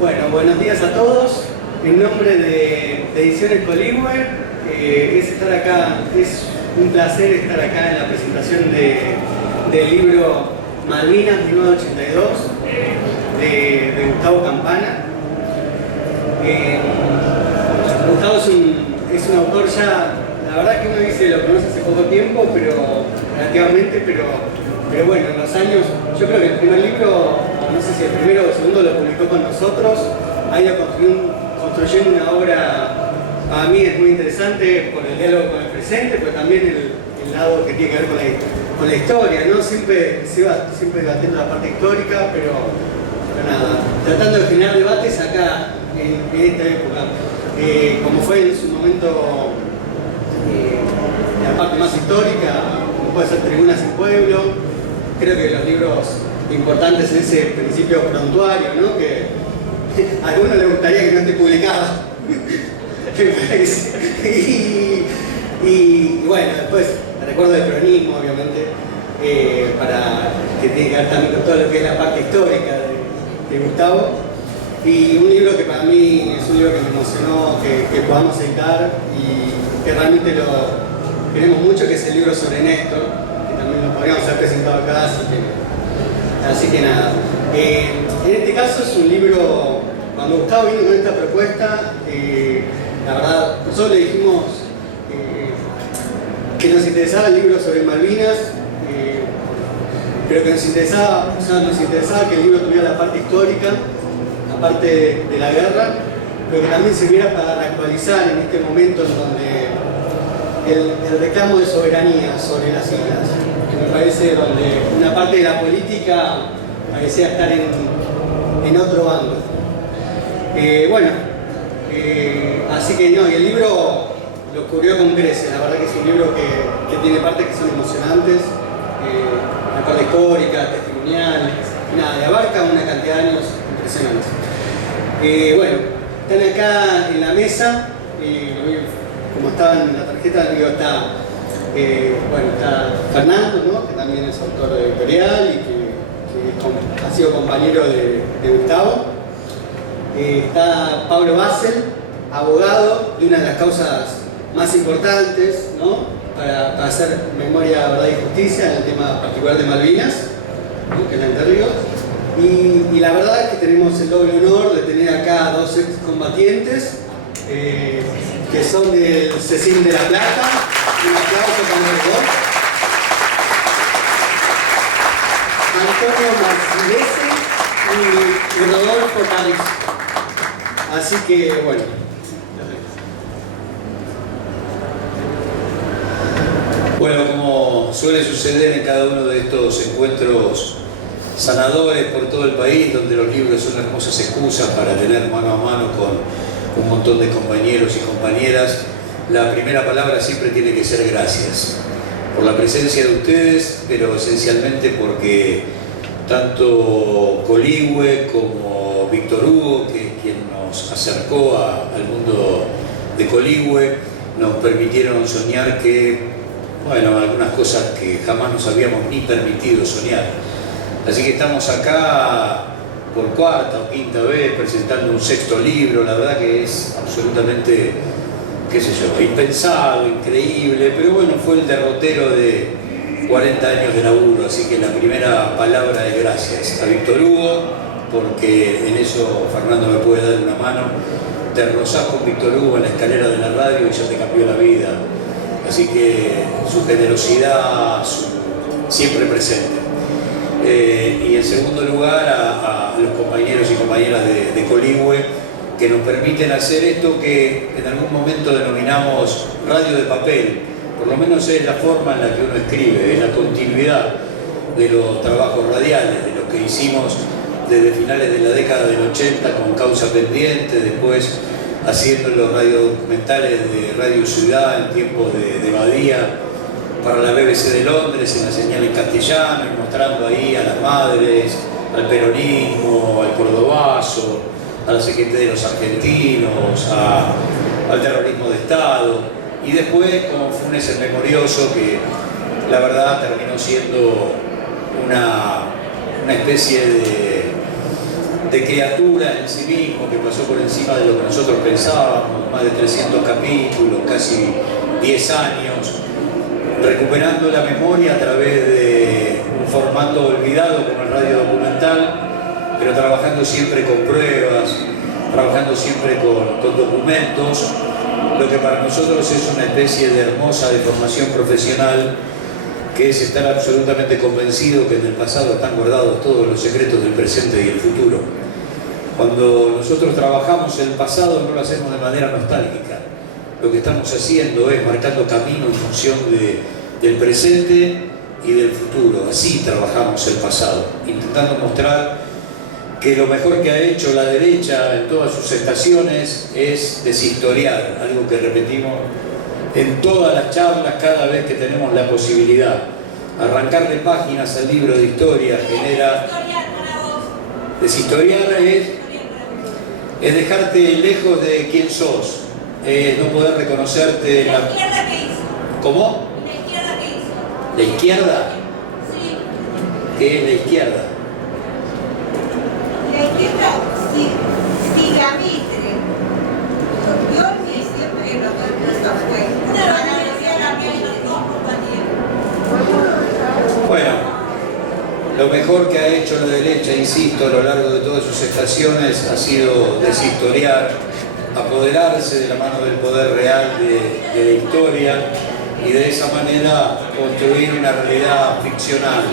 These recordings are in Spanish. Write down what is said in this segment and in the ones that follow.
Bueno, buenos días a todos. En nombre de Ediciones Coligüe, es un placer estar acá en la presentación del libro Malvinas 1982 de Gustavo Campana. Gustavo es un autor ya, la verdad que uno dice lo conoce hace poco tiempo, pero relativamente, pero bueno, en los años, yo creo que el primer libro, no sé si el primero o el segundo lo publicó con nosotros, ha ido construyendo una obra, para mí es muy interesante por el diálogo con el presente, pero también el lado que tiene que ver con la historia, ¿no? Siempre debatiendo la parte histórica, pero nada, tratando de generar debates acá en esta época. Como fue en su momento la parte más histórica, como puede ser Tribunas y Pueblo, creo que los libros importantes en ese principio prontuario, ¿no? Que a algunos les gustaría que no esté publicado. y bueno, después recuerdo del peronismo, obviamente, que tiene que ver también con todo lo que es la parte histórica de Gustavo. Y un libro que para mí es un libro que me emocionó que podamos editar y que realmente lo queremos mucho, que es el libro sobre Néstor, que también lo podríamos haber presentado acá, así que nada. En este caso es un libro, cuando Gustavo vino con esta propuesta, la verdad, nosotros le dijimos que nos interesaba el libro sobre Malvinas, pero que nos interesaba que el libro tuviera la parte histórica, la parte de la guerra, pero que también sirviera para actualizar en este momento en donde el reclamo de soberanía sobre las islas, que me parece donde una parte de la política parecía estar en otro bando. Así que no, y el libro lo cubrió con creces, la verdad que es un libro que tiene partes que son emocionantes, la parte histórica, testimonial, y abarca una cantidad de años impresionante. Están acá en la mesa, como estaba en la tarjeta, está Fernando, ¿no? Que también es autor editorial y que ha sido compañero de Gustavo. Está Pablo Basel, abogado de una de las causas más importantes, ¿no? para hacer memoria, verdad y justicia en el tema particular de Malvinas, ¿no? Que es la Entre Ríos. Y la verdad es que tenemos el doble honor de tener acá a dos excombatientes que son del CECIN de La Plata. Un aplauso para los dos. Antonio Marcilese y Rodolfo París. Así que, bueno. Bueno, como suele suceder en cada uno de estos encuentros sanadores por todo el país, donde los libros son hermosas excusas para tener mano a mano con un montón de compañeros y compañeras, la primera palabra siempre tiene que ser gracias por la presencia de ustedes, pero esencialmente porque tanto Coligüe como Víctor Hugo, que es quien nos acercó al mundo de Coligüe, nos permitieron soñar algunas cosas que jamás nos habíamos ni permitido soñar. Así que estamos acá por cuarta o quinta vez presentando un sexto libro. La verdad que es absolutamente, impensado, increíble, pero bueno, fue el derrotero de 40 años de laburo, así que la primera palabra es gracias a Víctor Hugo, porque en eso Fernando me puede dar una mano. Te rozás con Víctor Hugo en la escalera de la radio y ya te cambió la vida, así que su generosidad siempre presente. Y en segundo lugar a los compañeros y compañeras de Coligüe, que nos permiten hacer esto que en algún momento denominamos radio de papel. Por lo menos es la forma en la que uno escribe, es la continuidad de los trabajos radiales, de los que hicimos desde finales de la década del 80 con Causa Pendiente, después haciendo los radiodocumentales de Radio Ciudad en tiempos de Badía, para la BBC de Londres en la señal en castellano, y mostrando ahí a las madres, al peronismo, al cordobazo, a la CGT de los argentinos, al terrorismo de Estado, y después con Funes el Memorioso, que la verdad terminó siendo una especie de criatura en sí mismo, que pasó por encima de lo que nosotros pensábamos, más de 300 capítulos, casi 10 años, recuperando la memoria a través de un formato olvidado como el radio documental, pero trabajando siempre con pruebas, trabajando siempre con documentos, lo que para nosotros es una especie de hermosa deformación profesional, que es estar absolutamente convencido que en el pasado están guardados todos los secretos del presente y el futuro. Cuando nosotros trabajamos el pasado no lo hacemos de manera nostálgica. Lo que estamos haciendo es marcando camino en función del presente y del futuro. Así trabajamos el pasado, intentando mostrar que lo mejor que ha hecho la derecha en todas sus estaciones es deshistoriar, algo que repetimos en todas las charlas cada vez que tenemos la posibilidad. Arrancarle páginas al libro de historia genera... Deshistoriar es dejarte lejos de quién sos, es no poder reconocerte... ¿La izquierda qué hizo? ¿Cómo? ¿La izquierda qué hizo? ¿La izquierda? Sí. ¿Qué es la izquierda? La izquierda sigue a Mitre. Yo ni siempre lo que hizo fue una valoración que hay los dos compañeros. Bueno, lo mejor que ha hecho la derecha, insisto, a lo largo de todas sus estaciones ha sido deshistoriar, apoderarse de la mano del poder real de la historia y de esa manera construir una realidad ficcional.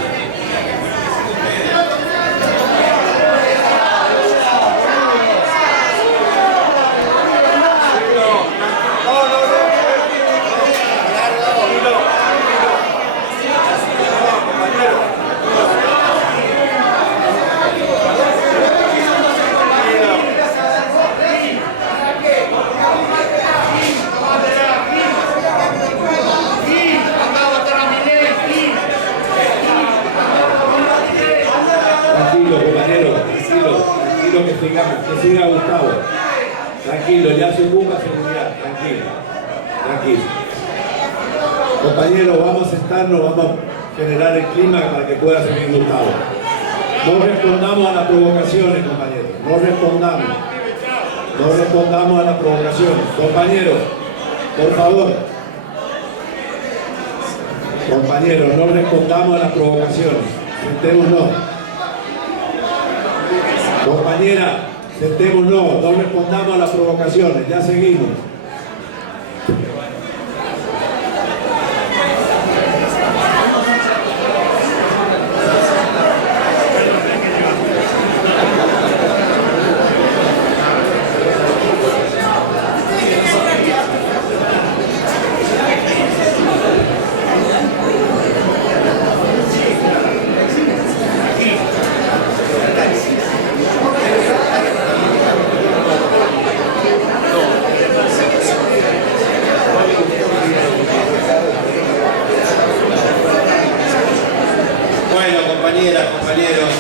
Que siga Gustavo. Tranquilo, ya se ocupa seguridad. Tranquilo. Tranquilo. Compañeros, vamos a sentarnos, vamos a generar el clima para que pueda seguir Gustavo. No respondamos a las provocaciones, compañeros. No respondamos. No respondamos a las provocaciones. Compañeros, por favor. Compañeros, no respondamos a las provocaciones. Sentémonos. Compañera, sentémonos, no respondamos a las provocaciones, ya seguimos. Compañeros,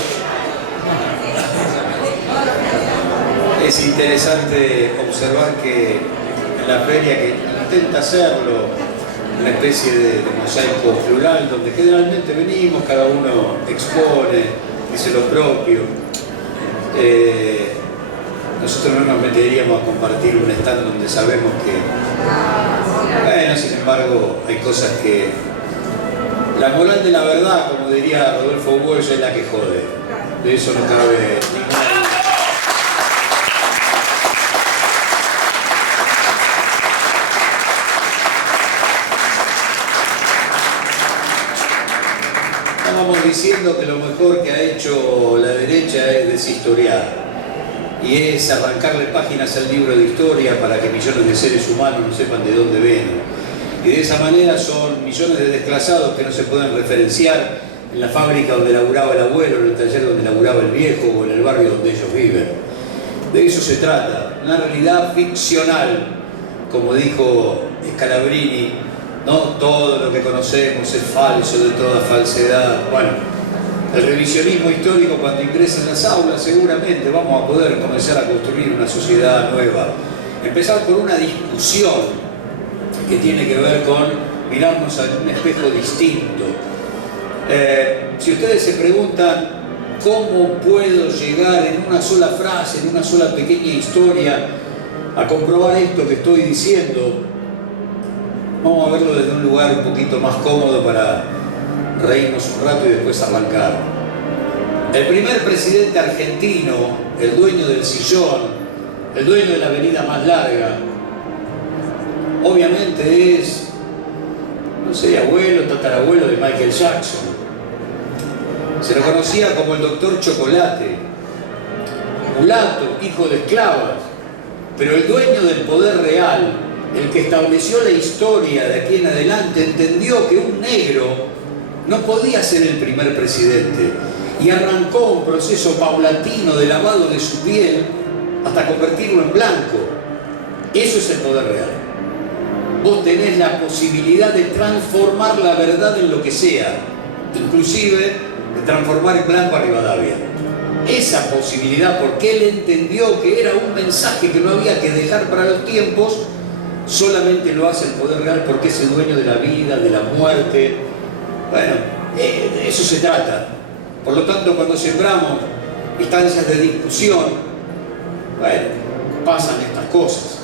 es interesante observar que en la feria, que intenta hacerlo una especie de mosaico plural, donde generalmente venimos, cada uno expone, dice lo propio, nosotros no nos meteríamos a compartir un stand donde sabemos que, bueno, sin embargo, hay cosas que... La moral de la verdad, como diría Rodolfo Walsh, es la que jode. De eso no cabe ninguna duda. Estábamos diciendo que lo mejor que ha hecho la derecha es deshistoriar. Y es arrancarle páginas al libro de historia para que millones de seres humanos no sepan de dónde vienen. Y de esa manera son millones de desplazados que no se pueden referenciar en la fábrica donde laburaba el abuelo, en el taller donde laburaba el viejo o en el barrio donde ellos viven. De eso se trata, una realidad ficcional, como dijo Scalabrini, no todo lo que conocemos es falso, de toda falsedad. Bueno, el revisionismo histórico, cuando ingrese en las aulas, seguramente vamos a poder comenzar a construir una sociedad nueva. Empezar por una discusión que tiene que ver con mirarnos en un espejo distinto. Si ustedes se preguntan ¿Cómo puedo llegar en una sola frase, en una sola pequeña historia, a comprobar esto que estoy diciendo? Vamos a verlo desde un lugar un poquito más cómodo para reírnos un rato y después arrancar. El primer presidente argentino, el dueño del sillón, el dueño de la avenida más larga, obviamente es, no sé, abuelo, tatarabuelo de Michael Jackson. Se lo conocía como el Doctor Chocolate, mulato, hijo de esclavas, pero el dueño del poder real, el que estableció la historia de aquí en adelante, entendió que un negro no podía ser el primer presidente y arrancó un proceso paulatino de lavado de su piel hasta convertirlo en blanco. Eso es el poder real. Vos tenés la posibilidad de transformar la verdad en lo que sea, inclusive de transformar en blanco a Rivadavia. Esa posibilidad, porque él entendió que era un mensaje que no había que dejar para los tiempos, solamente lo hace el poder real porque es el dueño de la vida, de la muerte. Bueno, de eso se trata. Por lo tanto, cuando sembramos instancias de discusión, bueno, pasan estas cosas.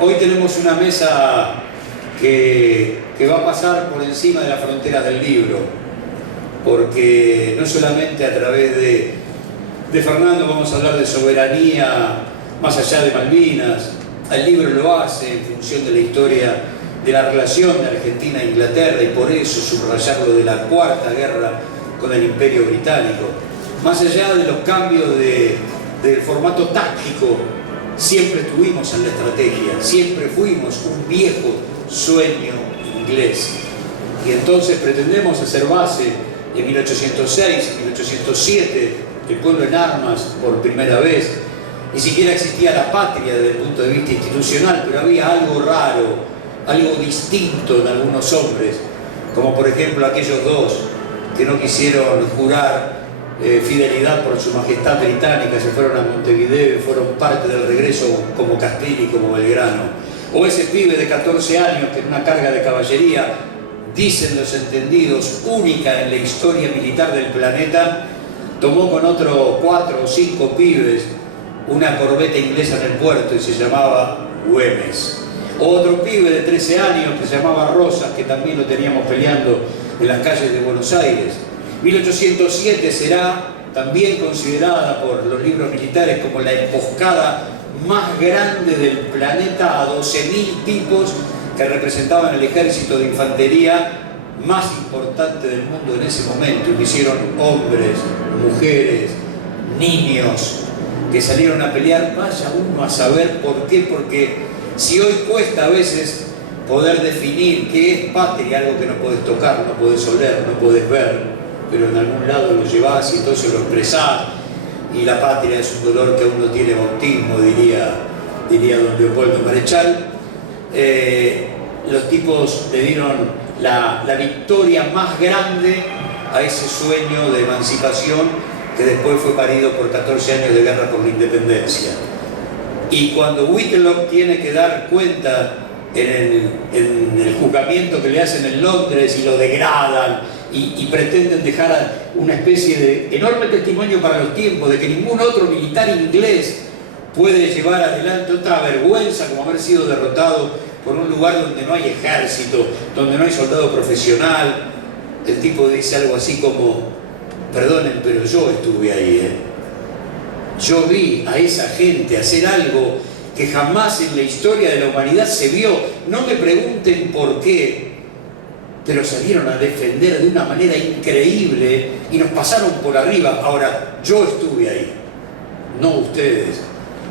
Hoy tenemos una mesa que va a pasar por encima de las fronteras del libro, porque no solamente a través de Fernando vamos a hablar de soberanía más allá de Malvinas. El libro lo hace en función de la historia de la relación de Argentina e Inglaterra, y por eso subrayar lo de la Cuarta Guerra con el Imperio Británico. Más allá de los cambios del formato táctico, siempre estuvimos en la estrategia, siempre fuimos un viejo sueño inglés. Y entonces pretendemos hacer base en 1806, en 1807, el pueblo en armas por primera vez. Ni siquiera existía la patria desde el punto de vista institucional, pero había algo raro, algo distinto en algunos hombres, como por ejemplo aquellos dos que no quisieron jurar fidelidad por su majestad británica, se fueron a Montevideo y fueron parte del regreso como Castelli y como Belgrano. O ese pibe de 14 años que en una carga de caballería, dicen los entendidos, única en la historia militar del planeta, tomó con otros 4 o 5 pibes una corbeta inglesa en el puerto y se llamaba Güemes. Otro pibe de 13 años que se llamaba Rosas, que también lo teníamos peleando en las calles de Buenos Aires. 1807 será también considerada por los libros militares como la emboscada más grande del planeta, a 12.000 tipos que representaban el ejército de infantería más importante del mundo en ese momento. Lo hicieron hombres, mujeres, niños que salieron a pelear. Vaya uno a saber por qué, porque si hoy cuesta a veces poder definir qué es patria, algo que no puedes tocar, no puedes oler, no puedes ver, pero en algún lado lo llevas y entonces lo expresás, y la patria es un dolor que uno tiene bautismo, diría don Leopoldo Marechal. Los tipos le dieron la victoria más grande a ese sueño de emancipación que después fue parido por 14 años de guerra por la independencia. Y cuando Whitlock tiene que dar cuenta en el juzgamiento que le hacen en Londres y lo degradan y pretenden dejar una especie de enorme testimonio para los tiempos de que ningún otro militar inglés puede llevar adelante otra vergüenza como haber sido derrotado por un lugar donde no hay ejército, donde no hay soldado profesional, el tipo dice algo así como: perdonen, pero yo estuve ahí, yo vi a esa gente hacer algo que jamás en la historia de la humanidad se vio. No me pregunten por qué, pero salieron a defender de una manera increíble y nos pasaron por arriba. Ahora, yo estuve ahí, no ustedes.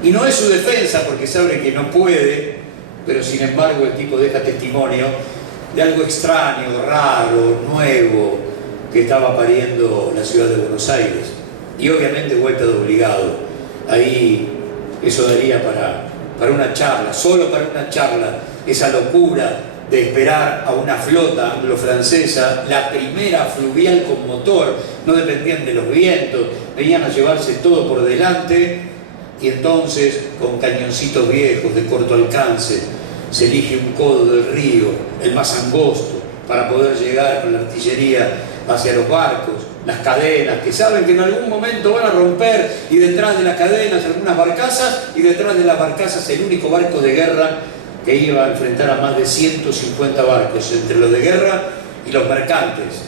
Y no es su defensa porque sabe que no puede, pero sin embargo el tipo deja testimonio de algo extraño, raro, nuevo, que estaba pariendo la ciudad de Buenos Aires. Y obviamente vuelta de obligado. Ahí eso daría para una charla, solo para una charla, esa locura de esperar a una flota anglo-francesa, la primera fluvial con motor, no dependían de los vientos, venían a llevarse todo por delante, y entonces con cañoncitos viejos de corto alcance se elige un codo del río, el más angosto, para poder llegar con la artillería hacia los barcos, las cadenas, que saben que en algún momento van a romper, y detrás de las cadenas algunas barcazas, y detrás de las barcazas el único barco de guerra que iba a enfrentar a más de 150 barcos, entre los de guerra y los mercantes.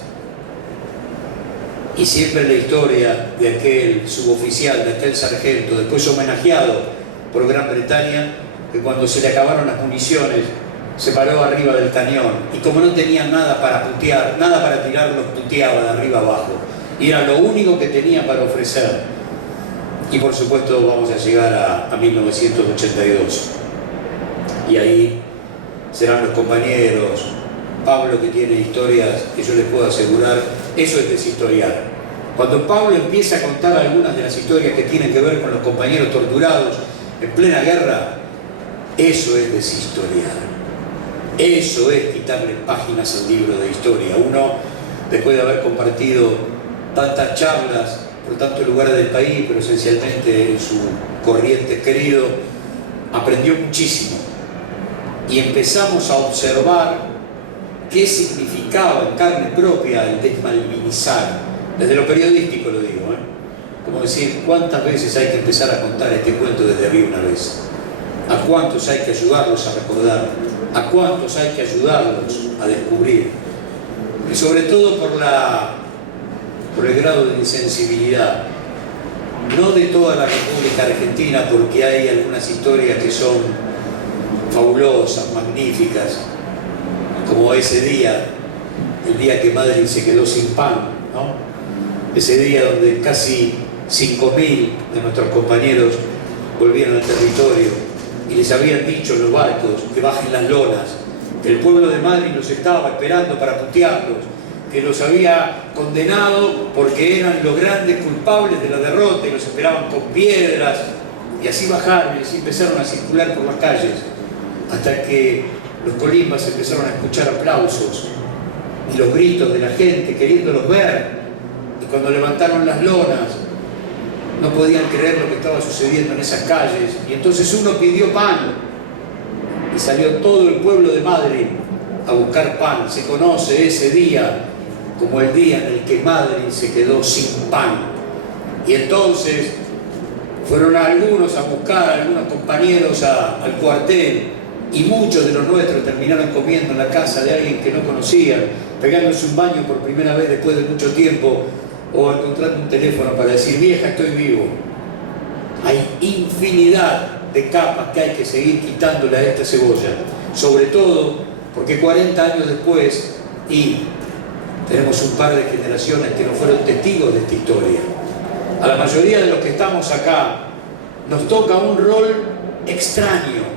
Y siempre la historia de aquel suboficial, de aquel sargento, después homenajeado por Gran Bretaña, que cuando se le acabaron las municiones se paró arriba del cañón, y como no tenía nada para putear, nada para tirar, los puteaba de arriba abajo, y era lo único que tenía para ofrecer. Y por supuesto vamos a llegar a 1982, y ahí serán los compañeros. Pablo, que tiene historias que yo les puedo asegurar, eso es deshistoriar. Cuando Pablo empieza a contar algunas de las historias que tienen que ver con los compañeros torturados en plena guerra, eso es deshistoriar. Eso es quitarle páginas al libro de historia. Uno, después de haber compartido tantas charlas por tantos lugares del país, pero esencialmente en su Corrientes querido, aprendió muchísimo. Y empezamos a observar qué significaba en carne propia el desmalvinizar. Desde lo periodístico lo digo, como decir, ¿cuántas veces hay que empezar a contar este cuento desde arriba una vez? ¿A cuántos hay que ayudarlos a recordar? ¿A cuántos hay que ayudarlos a descubrir? Y sobre todo por el grado de insensibilidad, no de toda la República Argentina, porque hay algunas historias que son fabulosas, magníficas, como ese día, el día que Madrid se quedó sin pan, ¿no? Ese día donde casi 5.000 de nuestros compañeros volvieron al territorio y les habían dicho en los barcos que bajen las lonas, que el pueblo de Madrid los estaba esperando para putearlos, que los había condenado porque eran los grandes culpables de la derrota y los esperaban con piedras, y así bajaron y así empezaron a circular por las calles, hasta que los colimbas empezaron a escuchar aplausos y los gritos de la gente queriéndolos ver, y cuando levantaron las lonas no podían creer lo que estaba sucediendo en esas calles, y entonces uno pidió pan y salió todo el pueblo de Madrid a buscar pan. Se conoce ese día como el día en el que Madrid se quedó sin pan, y entonces fueron algunos a buscar a algunos compañeros al cuartel, y muchos de los nuestros terminaron comiendo en la casa de alguien que no conocían, pegándose un baño por primera vez después de mucho tiempo, o encontrando un teléfono para decir, vieja, estoy vivo. Hay infinidad de capas que hay que seguir quitándole a esta cebolla, sobre todo porque 40 años después, y tenemos un par de generaciones que no fueron testigos de esta historia, a la mayoría de los que estamos acá nos toca un rol extraño,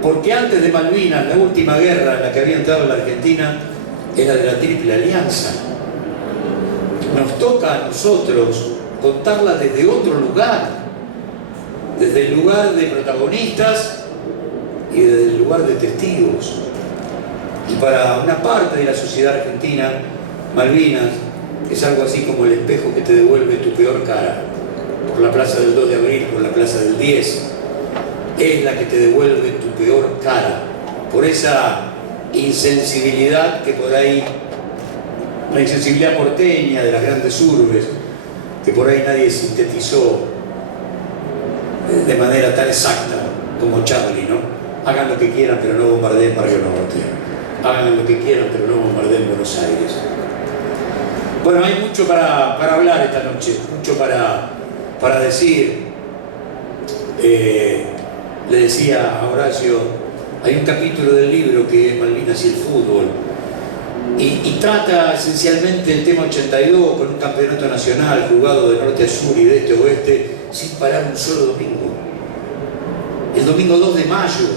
porque antes de Malvinas, la última guerra en la que había entrado la Argentina era de la Triple Alianza. Nos toca a nosotros contarla desde otro lugar, desde el lugar de protagonistas y desde el lugar de testigos. Y para una parte de la sociedad argentina, Malvinas es algo así como el espejo que te devuelve tu peor cara. Por la plaza del 2 de abril, por la plaza del 10, es la que te devuelve tu peor cara, por esa insensibilidad que por ahí, la insensibilidad porteña de las grandes urbes, que por ahí nadie sintetizó de manera tan exacta como Charlie, ¿no? Hagan lo que quieran, pero no bombardeen Barrio Norte. Hagan lo que quieran, pero no bombardeen Buenos Aires. Bueno, hay mucho para hablar esta noche, mucho para decir. Le decía a Horacio, hay un capítulo del libro que es Malvinas y el fútbol, y trata esencialmente el tema 82 con un campeonato nacional jugado de norte a sur y de este a oeste sin parar un solo domingo. El domingo 2 de mayo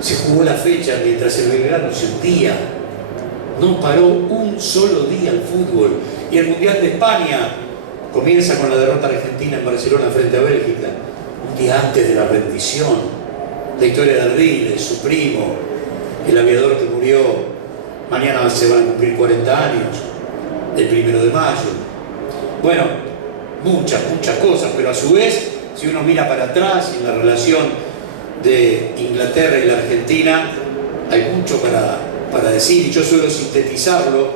se jugó la fecha mientras el Belgrano se hundía. No paró un solo día el fútbol. Y el Mundial de España comienza con la derrota argentina en Barcelona frente a Bélgica, un día antes de la rendición. La historia de Ardiles, su primo, el aviador que murió, mañana se van a cumplir 40 años, el 1 de mayo. Bueno, muchas cosas, pero a su vez, si uno mira para atrás en la relación de Inglaterra y la Argentina, hay mucho para decir, y yo suelo sintetizarlo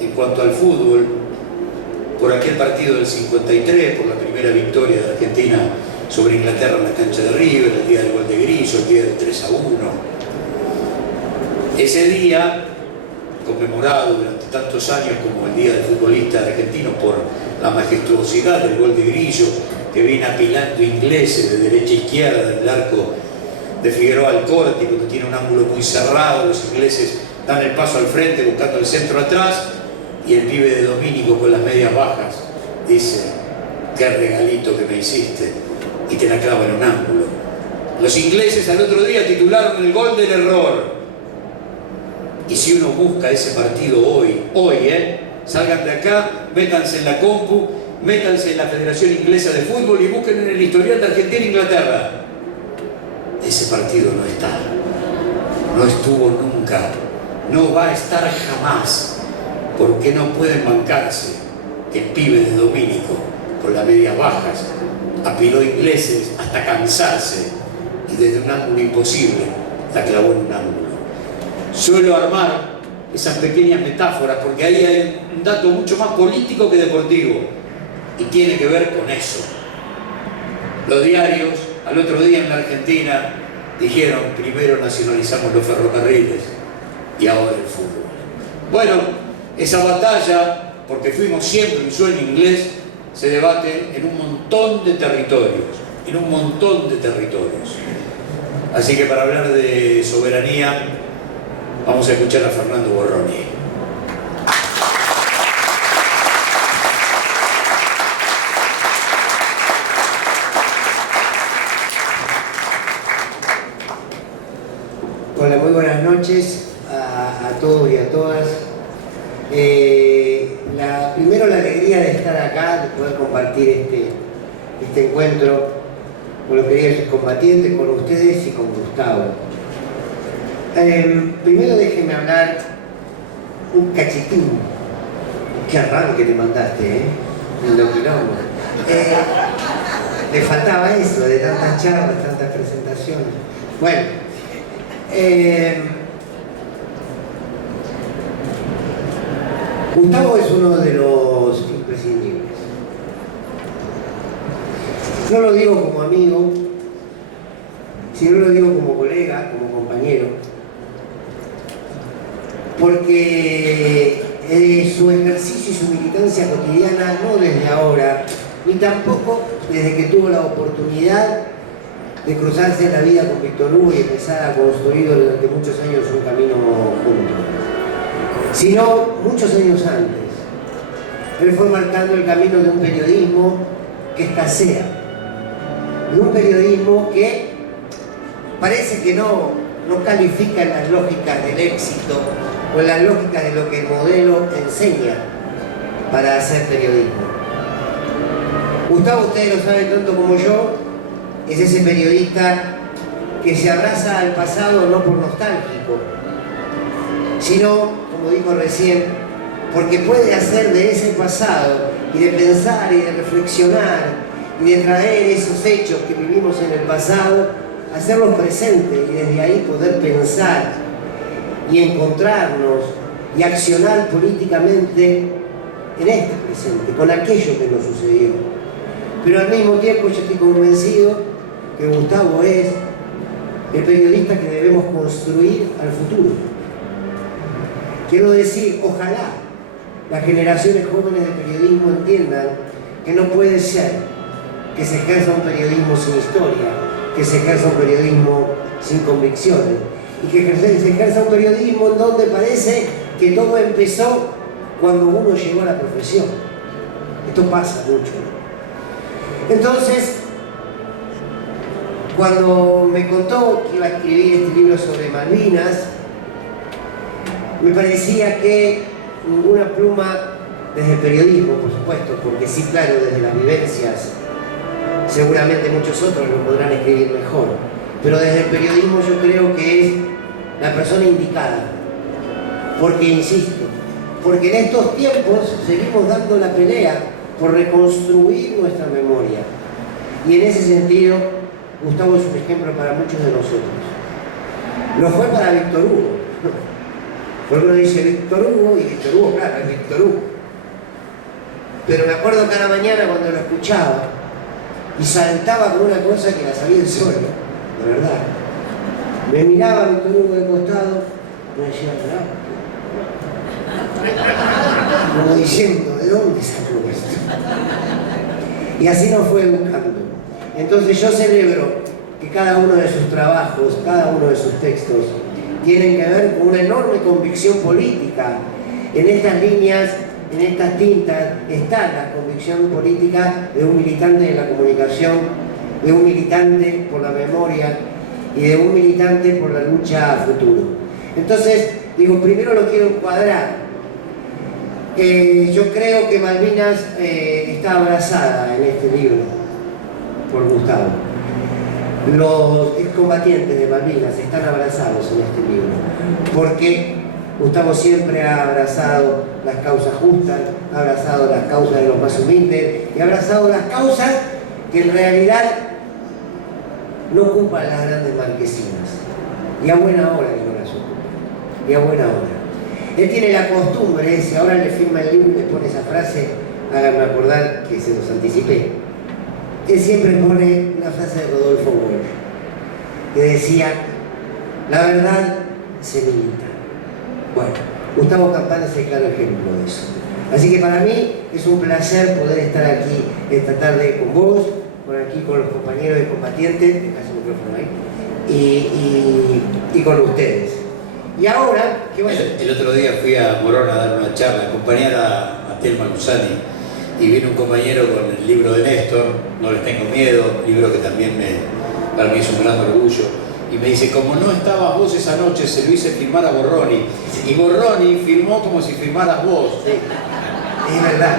en cuanto al fútbol, por aquel partido del 53, por la primera victoria de Argentina sobre Inglaterra en la cancha de River, el día del gol de Grillo, el día del 3-1. Ese día, conmemorado durante tantos años como el Día del Futbolista Argentino por la majestuosidad del gol de Grillo, que viene apilando ingleses de derecha a izquierda del arco de Figueroa Alcorti, cuando tiene un ángulo muy cerrado, los ingleses dan el paso al frente buscando el centro atrás, y el pibe de Domínico con las medias bajas dice: qué regalito que me hiciste, y te la clava en un ángulo. Los ingleses al otro día titularon el gol del error. Y si uno busca ese partido hoy, salgan de acá, métanse en la compu, métanse en la Federación Inglesa de Fútbol y busquen en el historial de Argentina e Inglaterra. Ese partido no está, no estuvo nunca, no va a estar jamás, porque no pueden bancarse que el pibe de Domínico, con las medias bajas, apiló ingleses hasta cansarse y desde un ángulo imposible la clavó en un ángulo. Suelo armar esas pequeñas metáforas porque ahí hay un dato mucho más político que deportivo y tiene que ver con eso. Los diarios al otro día en la Argentina dijeron: primero nacionalizamos los ferrocarriles y ahora el fútbol. Bueno, esa batalla, porque fuimos siempre un sueño inglés, se debate en un montón de territorios, Así que para hablar de soberanía, vamos a escuchar a Fernando Borroni. Hola, muy buenas noches a todos y a todas. Primero la alegría de estar acá, de poder compartir este encuentro con los queridos combatientes, con ustedes y con Gustavo. Primero déjenme hablar un cachitín. Qué arranque te mandaste, en los quilombos. Le faltaba eso, de tantas charlas, tantas presentaciones. Bueno, Gustavo es uno de los imprescindibles. No lo digo como amigo, sino lo digo como colega, como compañero, porque su ejercicio y su militancia cotidiana, no desde ahora, ni tampoco desde que tuvo la oportunidad de cruzarse en la vida con Víctor Hugo y empezar a construir durante muchos años un camino juntos, sino muchos años antes. Él fue marcando el camino de un periodismo que escasea, de un periodismo que parece que no califica en las lógicas del éxito o en las lógicas de lo que el modelo enseña para hacer periodismo. Gustavo, ustedes lo saben tanto como yo, es ese periodista que se abraza al pasado no por nostálgico, sino, como dijo recién, porque puede hacer de ese pasado y de pensar y de reflexionar y de traer esos hechos que vivimos en el pasado, hacerlos presentes y desde ahí poder pensar y encontrarnos y accionar políticamente en este presente, con aquello que nos sucedió. Pero al mismo tiempo yo estoy convencido que Gustavo es el periodista que debemos construir al futuro. Quiero decir, ojalá las generaciones jóvenes de periodismo entiendan que no puede ser que se ejerza un periodismo sin historia, que se ejerza un periodismo sin convicciones, y que se ejerza un periodismo en donde parece que todo empezó cuando uno llegó a la profesión. Esto pasa mucho. Entonces, cuando me contó que iba a escribir este libro sobre Malvinas, me parecía que ninguna pluma, desde el periodismo, por supuesto, porque sí, claro, desde las vivencias, seguramente muchos otros lo podrán escribir mejor, pero desde el periodismo yo creo que es la persona indicada, porque insisto, porque en estos tiempos seguimos dando la pelea por reconstruir nuestra memoria, y en ese sentido Gustavo es un ejemplo para muchos de nosotros. Lo fue para Víctor Hugo, Porque uno dice Víctor Hugo, y Víctor Hugo, claro, es Víctor Hugo. Pero me acuerdo cada mañana cuando lo escuchaba y saltaba con una cosa que la sabía del suelo, de verdad. Me miraba a Víctor Hugo de costado y me decía, ¿no? Como diciendo, ¿de dónde sacó esto? Y así nos fue buscando. Entonces yo celebro que cada uno de sus trabajos, cada uno de sus textos, tienen que ver con una enorme convicción política. En estas líneas, en estas tintas, está la convicción política de un militante de la comunicación, de un militante por la memoria y de un militante por la lucha a futuro. Entonces, digo, primero lo quiero encuadrar. Yo creo que Malvinas está abrazada en este libro por Gustavo. Los excombatientes de Malvinas están abrazados en este libro, porque Gustavo siempre ha abrazado las causas justas, ha abrazado las causas de los más humildes y ha abrazado las causas que en realidad no ocupan las grandes marquesinas. Y a buena hora que no las ocupan, y a buena hora. Él tiene la costumbre, si ahora le firma el libro y le pone esa frase, háganme acordar que se los anticipé. Él siempre pone una frase de Rodolfo Walsh, que decía, la verdad se milita. Bueno, Gustavo Campana es el claro ejemplo de eso. Así que para mí es un placer poder estar aquí esta tarde con vos, con los compañeros de combatientes, casi el micrófono ahí, y con ustedes. Y ahora, ¿qué va a hacer? El otro día fui a Morón a dar una charla, acompañar a Telma Luzani, y vino un compañero con el libro de Néstor, No les tengo miedo, libro que también para mí es un gran orgullo, y me dice, como no estabas vos esa noche, se lo hice firmar a Borroni, y Borroni firmó como si firmaras vos. Sí. Es verdad.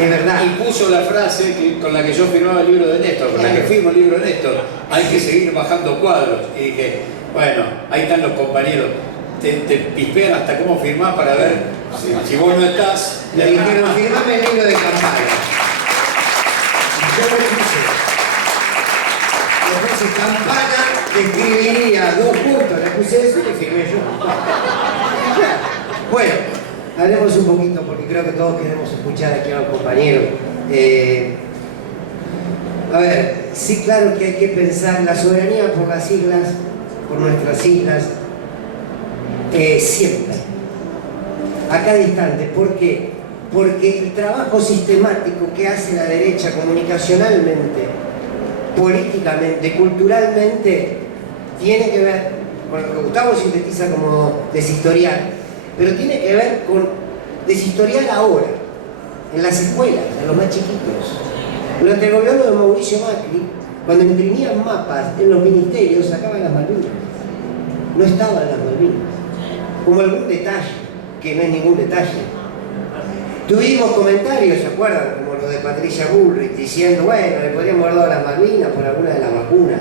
Es verdad. Y puso la frase con la que yo firmaba el libro de Néstor, con la que firmo el libro de Néstor, hay que seguir bajando cuadros. Y dije, bueno, ahí están los compañeros, te pispean hasta cómo firmás para ver si vos no estás. Le dijeron, firmame el libro de Campana. Y yo le puse Campana, que escribiría 2 puntos, le puse eso y le firmé yo. Bueno, hablemos un poquito, porque creo que todos queremos escuchar aquí a los compañeros. A ver, sí, claro que hay que pensar la soberanía por las islas, por nuestras islas, siempre, a cada instante. ¿Por qué? Porque el trabajo sistemático que hace la derecha comunicacionalmente, políticamente, culturalmente, tiene que ver con lo que Gustavo sintetiza como deshistorial, pero tiene que ver con deshistorial ahora, en las escuelas, en los más chiquitos. Durante el gobierno de Mauricio Macri, cuando imprimían mapas en los ministerios, sacaban las Malvinas. No estaban las Malvinas. Como algún detalle, que no es ningún detalle. Tuvimos comentarios, ¿se acuerdan? Como lo de Patricia Bullrich, diciendo, bueno, le podríamos haber dado las Malvinas por alguna de las vacunas.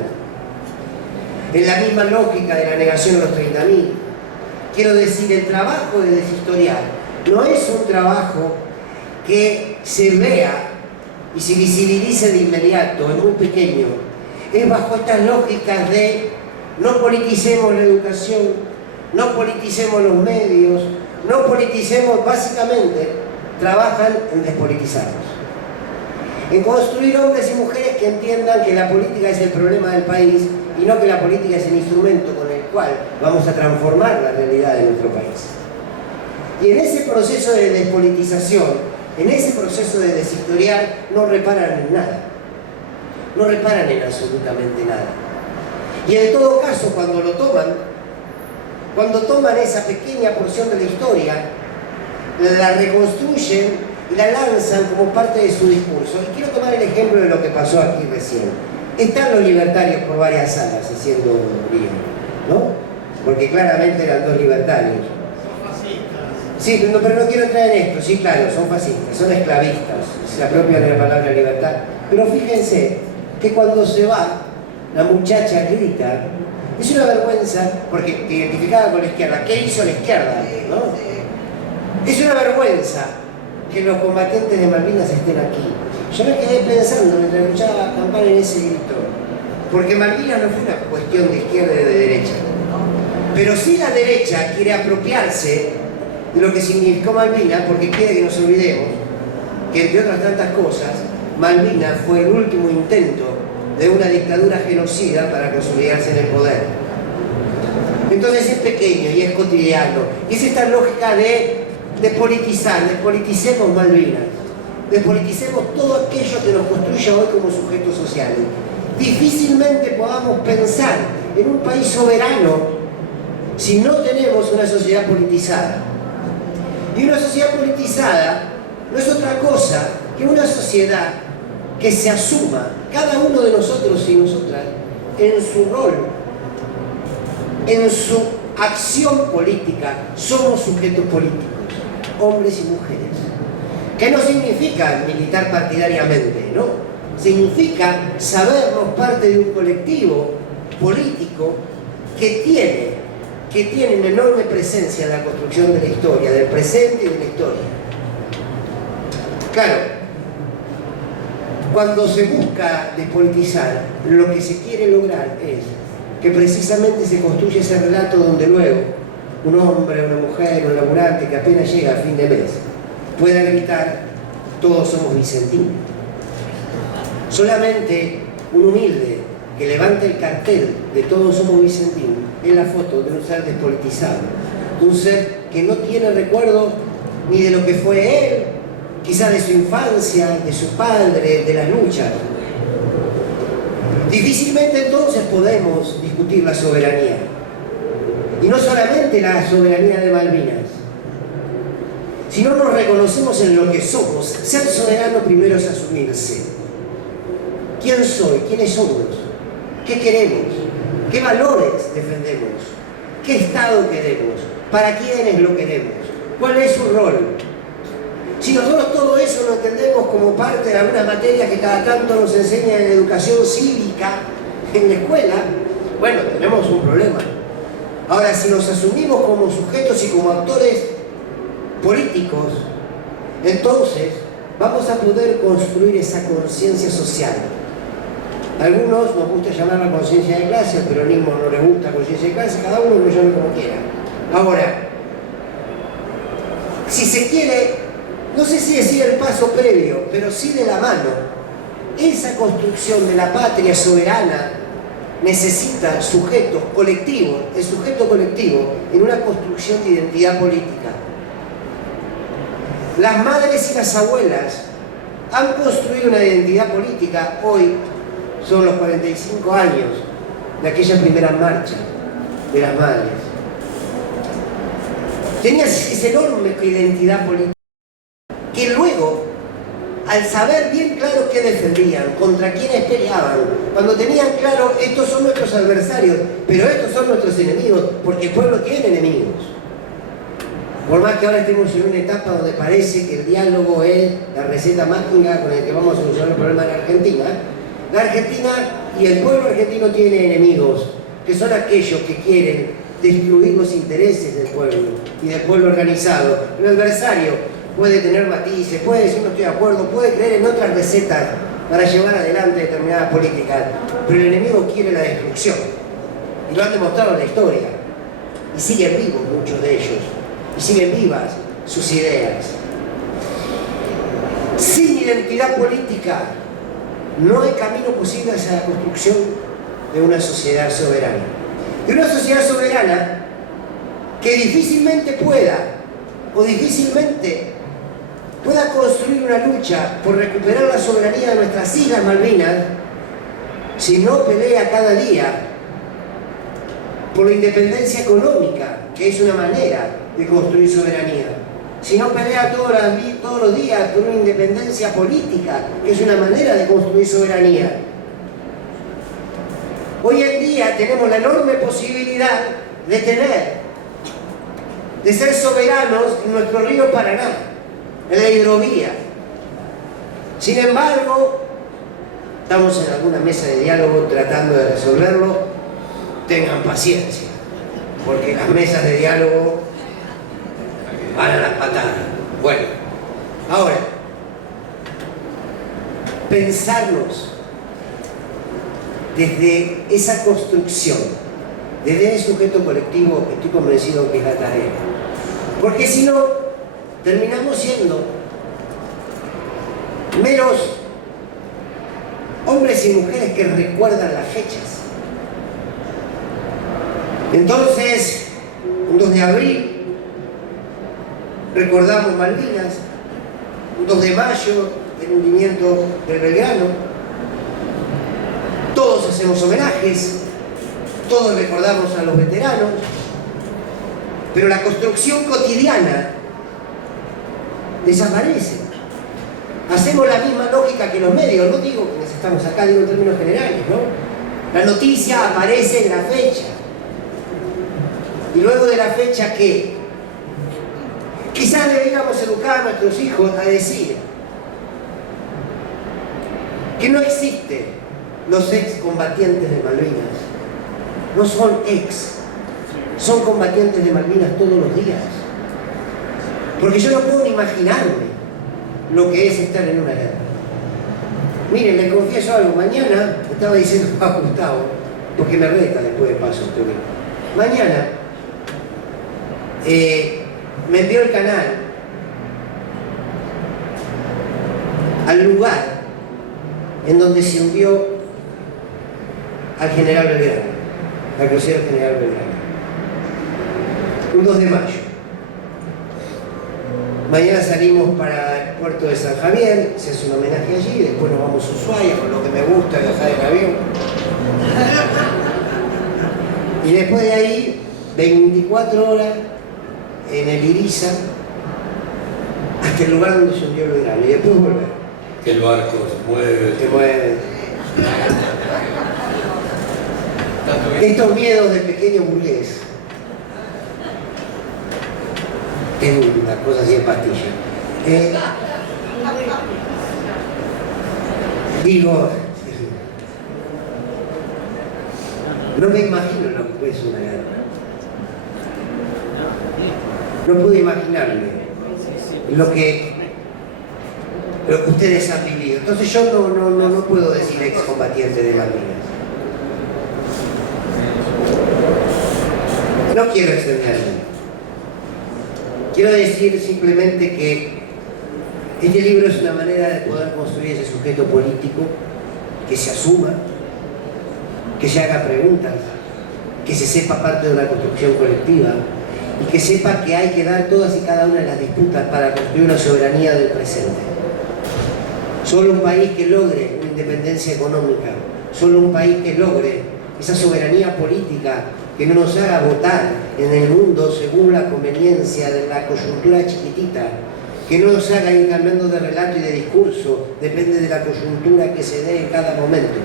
En la misma lógica de la negación a los 30.000. Quiero decir, el trabajo de deshistoriar no es un trabajo que se vea y se visibilice de inmediato, es muy pequeño. Es bajo estas lógicas de no politicemos la educación, no politicemos los medios, no politicemos, básicamente, trabajan en despolitizarnos. En construir hombres y mujeres que entiendan que la política es el problema del país y no que la política es el instrumento con el cual vamos a transformar la realidad de nuestro país. Y en ese proceso de despolitización, en ese proceso de deshistoriar, no reparan en nada. No reparan en absolutamente nada. Y en todo caso, cuando toman esa pequeña porción de la historia, la reconstruyen y la lanzan como parte de su discurso. Y quiero tomar el ejemplo de lo que pasó aquí recién. Están los libertarios por varias salas haciendo lío, ¿no? Porque claramente eran 2 libertarios. Sí, pero no quiero entrar en esto. Sí, claro, son fascistas, son esclavistas, se apropian de la palabra libertad. Pero fíjense que cuando se va, la muchacha grita. Es una vergüenza, porque te identificaba con la izquierda. ¿Qué hizo la izquierda? ¿No? Es una vergüenza que los combatientes de Malvinas estén aquí. Yo me quedé pensando mientras escuchaba Campana en ese grito, porque Malvinas no fue una cuestión de izquierda y de derecha. Pero si la derecha quiere apropiarse de lo que significó Malvinas, porque quiere que nos olvidemos que, entre otras tantas cosas, Malvinas fue el último intento de una dictadura genocida para consolidarse en el poder. Entonces es pequeño y es cotidiano. Y es esta lógica de politizar, despoliticemos Malvinas, despoliticemos todo aquello que nos construya hoy como sujetos sociales. Difícilmente podamos pensar en un país soberano si no tenemos una sociedad politizada. Y una sociedad politizada no es otra cosa que una sociedad que se asuma, cada uno de nosotros y nosotras, en su rol, en su acción política. Somos sujetos políticos, hombres y mujeres. ¿Qué no significa militar partidariamente? ¿No? Significa sabernos parte de un colectivo político que tiene una enorme presencia en la construcción de la historia, del presente y de la historia. Claro, cuando se busca despolitizar, lo que se quiere lograr es que precisamente se construya ese relato donde luego un hombre, una mujer, un laburante que apenas llega a fin de mes pueda gritar: todos somos vicentinos. Solamente un humilde que levante el cartel de todos somos vicentinos es la foto de un ser despolitizado, de un ser que no tiene recuerdo ni de lo que fue él, quizá de su infancia, de su padre, de las luchas. Difícilmente entonces podemos discutir la soberanía. Y no solamente la soberanía de Malvinas. Si no nos reconocemos en lo que somos, ser soberano primero es asumirse. ¿Quién soy? ¿Quiénes somos? ¿Qué queremos? ¿Qué valores defendemos? ¿Qué Estado queremos? ¿Para quiénes lo queremos? ¿Cuál es su rol? Si nosotros todo eso lo entendemos como parte de algunas materias que cada tanto nos enseñan en educación cívica en la escuela, bueno, tenemos un problema. Ahora, si nos asumimos como sujetos y como actores políticos, entonces vamos a poder construir esa conciencia social. A algunos nos gusta llamarla conciencia de clase, al peronismo no le gusta conciencia de clase, cada uno lo llame como quiera. Ahora, si se quiere, no sé si decir el paso previo, pero sí de la mano, esa construcción de la patria soberana necesita sujetos colectivos, el sujeto colectivo en una construcción de identidad política. Las madres y las abuelas han construido una identidad política. Hoy son los 45 años de aquella primera marcha de las madres. Tenían esa enorme identidad política que luego, al saber bien claro qué defendían, contra quiénes peleaban, cuando tenían claro estos son nuestros adversarios, pero estos son nuestros enemigos, porque el pueblo tiene enemigos. Por más que ahora estemos en una etapa donde parece que el diálogo es la receta mágica con la que vamos a solucionar los problemas de la Argentina y el pueblo argentino tiene enemigos, que son aquellos que quieren destruir los intereses del pueblo y del pueblo organizado. El adversario puede tener matices, puede decir no estoy de acuerdo, puede creer en otras recetas para llevar adelante determinadas políticas, pero el enemigo quiere la destrucción. Y lo han demostrado en la historia. Y siguen vivos muchos de ellos. Y siguen vivas sus ideas. Sin identidad política no hay camino posible hacia la construcción de una sociedad soberana. De una sociedad soberana que difícilmente pueda construir una lucha por recuperar la soberanía de nuestras Islas Malvinas si no pelea cada día por la independencia económica, que es una manera de construir soberanía. Si no pelea todos los días por una independencia política, que es una manera de construir soberanía. Hoy en día tenemos la enorme posibilidad de ser soberanos en nuestro río Paraná, en la hidrovía. Sin embargo, estamos en alguna mesa de diálogo tratando de resolverlo. Tengan paciencia, porque las mesas de diálogo van a las patadas. Bueno, ahora, pensarnos desde esa construcción desde ese sujeto colectivo estoy convencido que es la tarea. Porque si no, terminamos siendo meros hombres y mujeres que recuerdan las fechas. Entonces, un 2 de abril, recordamos Malvinas, un 2 de mayo, el hundimiento del Belgrano, todos hacemos homenajes, todos recordamos a los veteranos, pero la construcción cotidiana desaparece. Hacemos la misma lógica que los medios, no digo que estamos acá, digo en términos generales, ¿no? La noticia aparece en la fecha. Y luego de la fecha, ¿qué? Quizás deberíamos educar a nuestros hijos a decir que no existen los excombatientes de Malvinas. No son ex, son combatientes de Malvinas todos los días. Porque yo no puedo ni imaginarme lo que es estar en una guerra. Miren, les confieso algo, mañana, estaba diciendo a Gustavo, porque me reta después de paso, mañana me envió el canal al lugar en donde se hundió al general Belgrano, al crucero general Belgrano, un 2 de mayo. Mañana salimos para el puerto de San Javier, se hace un homenaje allí, después nos vamos a Ushuaia, con lo que me gusta viajar en avión. Y después de ahí, 24 horas en el Iriza, hasta el lugar donde se hundió el Belgrano, y después volver. Que el barco se mueve. Se mueve. Estos miedos del pequeño burgués es una cosa así en pastilla. Digo, no me imagino lo que puede ser una guerra. No puedo imaginarme lo que ustedes han vivido. Entonces yo no puedo decir excombatiente de Malvinas. No quiero extenderme. Quiero decir simplemente que este libro es una manera de poder construir ese sujeto político que se asuma, que se haga preguntas, que se sepa parte de una construcción colectiva y que sepa que hay que dar todas y cada una de las disputas para construir una soberanía del presente. Solo un país que logre una independencia económica, solo un país que logre esa soberanía política que no nos haga votar en el mundo según la conveniencia de la coyuntura chiquitita, que no nos haga ir cambiando de relato y de discurso, depende de la coyuntura que se dé en cada momento,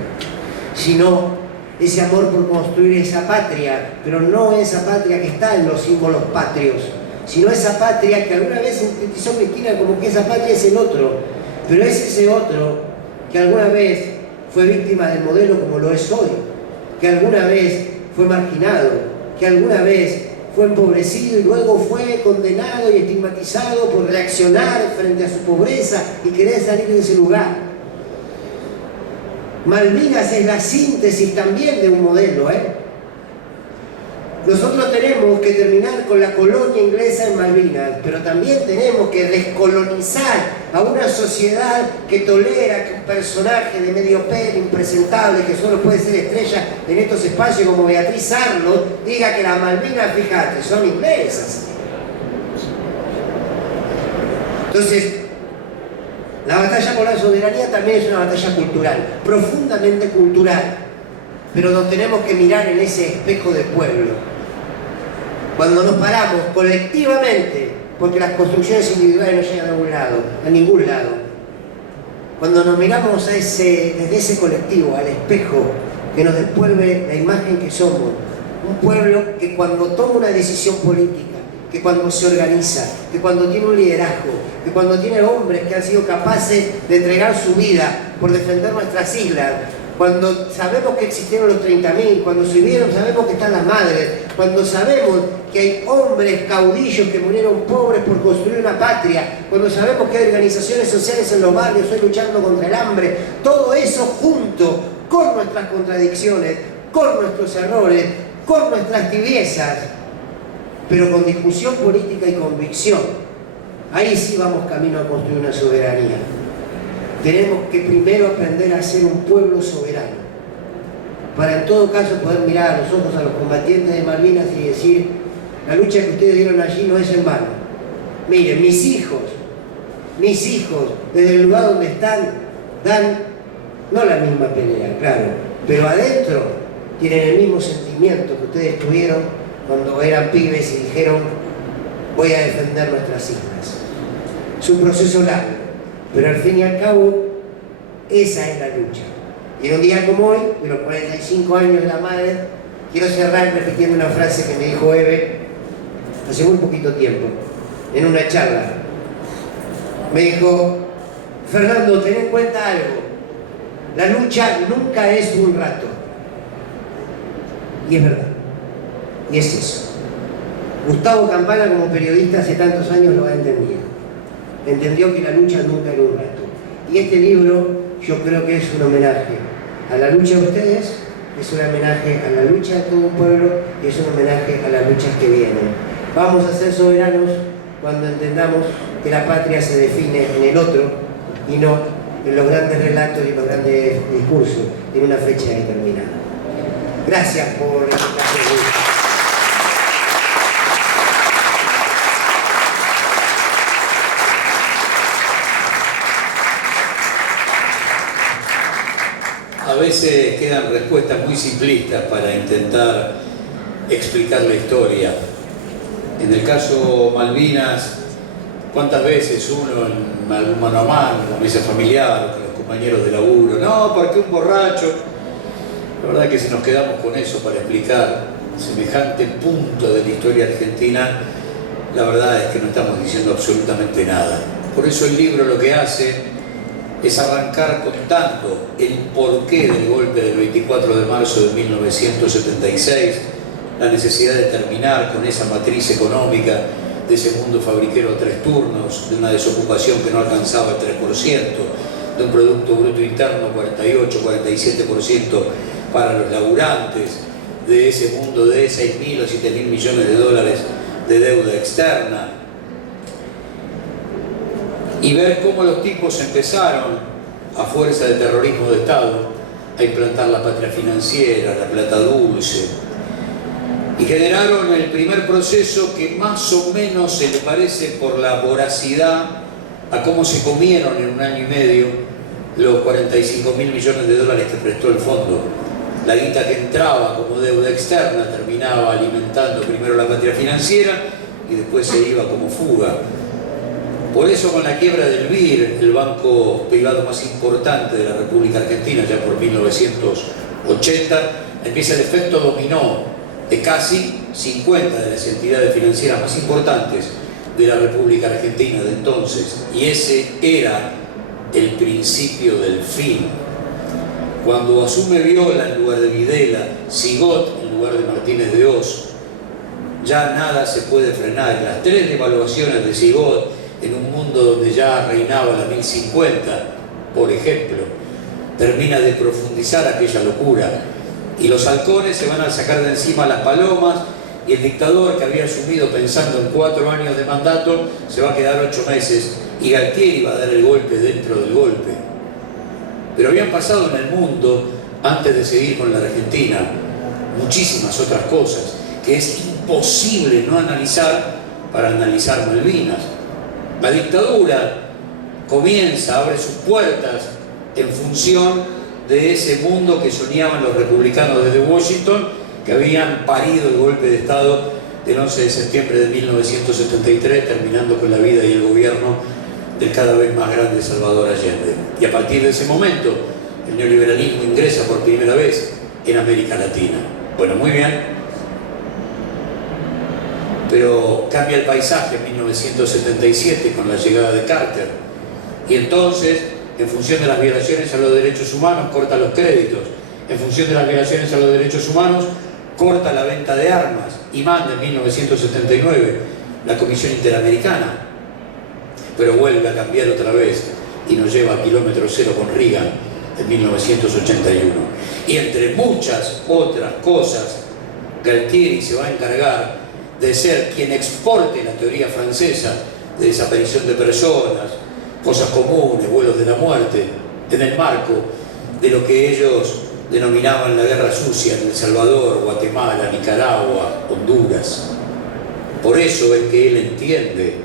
sino ese amor por construir esa patria, pero no esa patria que está en los símbolos patrios, sino esa patria que alguna vez sintetizó Cristina como que esa patria es el otro, pero es ese otro que alguna vez fue víctima del modelo como lo es hoy, que alguna vez fue marginado, que alguna vez fue empobrecido y luego fue condenado y estigmatizado por reaccionar frente a su pobreza y querer salir de ese lugar. Malvinas es la síntesis también de un modelo, Nosotros tenemos que terminar con la colonia inglesa en Malvinas, pero también tenemos que descolonizar a una sociedad que tolera que un personaje de medio pelo, impresentable, que solo puede ser estrella en estos espacios como Beatriz Arnold, diga que las Malvinas, fíjate, son inglesas. Entonces, la batalla por la soberanía también es una batalla cultural, profundamente cultural, pero nos tenemos que mirar en ese espejo de pueblo. Cuando nos paramos colectivamente, porque las construcciones individuales no llegan a ningún lado, cuando nos miramos desde ese colectivo, al espejo que nos devuelve la imagen que somos, un pueblo que cuando toma una decisión política, que cuando se organiza, que cuando tiene un liderazgo, que cuando tiene hombres que han sido capaces de entregar su vida por defender nuestras islas, cuando sabemos que existieron los 30.000, cuando sabemos que están las madres, cuando sabemos que hay hombres caudillos que murieron pobres por construir una patria, cuando sabemos que hay organizaciones sociales en los barrios hoy luchando contra el hambre, todo eso junto con nuestras contradicciones, con nuestros errores, con nuestras tibiezas, pero con discusión política y convicción. Ahí sí vamos camino a construir una soberanía. Tenemos que primero aprender a ser un pueblo soberano, para en todo caso poder mirar a los ojos a los combatientes de Malvinas y decir: la lucha que ustedes dieron allí no es en vano. Miren, mis hijos, desde el lugar donde están, dan no la misma pelea, claro, pero adentro tienen el mismo sentimiento que ustedes tuvieron cuando eran pibes y dijeron: voy a defender nuestras islas. Es un proceso largo, pero al fin y al cabo, esa es la lucha. Y en un día como hoy, de los 45 años de la madre, quiero cerrar repitiendo una frase que me dijo Eve hace muy poquito tiempo, en una charla. Me dijo: Fernando, ten en cuenta algo, la lucha nunca es un rato. Y es verdad, y es eso. Gustavo Campana, como periodista, hace tantos años lo ha entendido. Entendió que la lucha nunca era un rato. Y este libro yo creo que es un homenaje a la lucha de ustedes, es un homenaje a la lucha de todo un pueblo y es un homenaje a las luchas que vienen. Vamos a ser soberanos cuando entendamos que la patria se define en el otro y no en los grandes relatos y en los grandes discursos en una fecha determinada. Gracias por esta pregunta. A veces quedan respuestas muy simplistas para intentar explicar la historia. En el caso Malvinas, ¿cuántas veces uno en algún mano a mano, con mesa familiar, con los compañeros de laburo, no, porque un borracho? La verdad que si nos quedamos con eso para explicar semejante punto de la historia argentina, la verdad es que no estamos diciendo absolutamente nada. Por eso el libro lo que hace es arrancar contando el porqué del golpe del 24 de marzo de 1976, la necesidad de terminar con esa matriz económica, de ese mundo fabriquero a 3 turnos, de una desocupación que no alcanzaba el 3%, de un Producto Bruto Interno 48-47% para los laburantes, de ese mundo de 6.000 o 7.000 millones de dólares de deuda externa, y ver cómo los tipos empezaron, a fuerza de terrorismo de Estado, a implantar la patria financiera, la plata dulce, y generaron el primer proceso que más o menos se le parece por la voracidad a cómo se comieron en un año y medio los 45.000 millones de dólares que prestó el fondo. La guita que entraba como deuda externa terminaba alimentando primero la patria financiera y después se iba como fuga. Por eso, con la quiebra del BIR, el banco privado más importante de la República Argentina, ya por 1980, empieza el efecto dominó de casi 50 de las entidades financieras más importantes de la República Argentina de entonces. Y ese era el principio del fin. Cuando asume Viola en lugar de Videla, Sigot en lugar de Martínez de Hoz, ya nada se puede frenar. Las 3 devaluaciones de Sigot, en un mundo donde ya reinaba la 1050, por ejemplo, termina de profundizar aquella locura. Y los halcones se van a sacar de encima las palomas, y el dictador, que había asumido pensando en 4 años de mandato, se va a quedar 8 meses, y Galtieri va a dar el golpe dentro del golpe. Pero habían pasado en el mundo, antes de seguir con la Argentina, muchísimas otras cosas que es imposible no analizar para analizar Malvinas. La dictadura comienza, abre sus puertas en función de ese mundo que soñaban los republicanos desde Washington, que habían parido el golpe de Estado del 11 de septiembre de 1973, terminando con la vida y el gobierno del cada vez más grande Salvador Allende. Y a partir de ese momento, el neoliberalismo ingresa por primera vez en América Latina. Bueno, muy bien. Pero cambia el paisaje en 1977 con la llegada de Carter. Y entonces, en función de las violaciones a los derechos humanos, corta los créditos. En función de las violaciones a los derechos humanos, corta la venta de armas y manda en 1979 la Comisión Interamericana. Pero vuelve a cambiar otra vez y nos lleva a kilómetro cero con Reagan en 1981. Y entre muchas otras cosas, Galtieri se va a encargar de ser quien exporte la teoría francesa de desaparición de personas, cosas comunes, vuelos de la muerte, en el marco de lo que ellos denominaban la guerra sucia en El Salvador, Guatemala, Nicaragua, Honduras. Por eso es que él entiende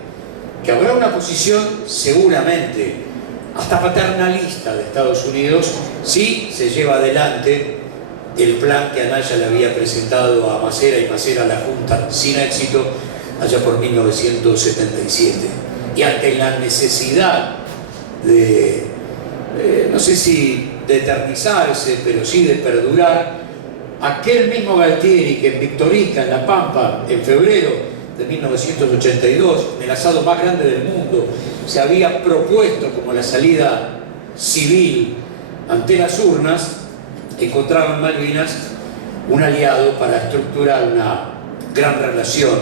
que habrá una posición seguramente hasta paternalista de Estados Unidos si se lleva adelante el plan que Anaya le había presentado a Macera y Macera a la Junta sin éxito allá por 1977. Y ante la necesidad de, no sé si de eternizarse, pero sí de perdurar, aquel mismo Galtieri que en Victorica, en La Pampa, en febrero de 1982, en el asado más grande del mundo, se había propuesto como la salida civil ante las urnas, encontraba en Malvinas un aliado para estructurar una gran relación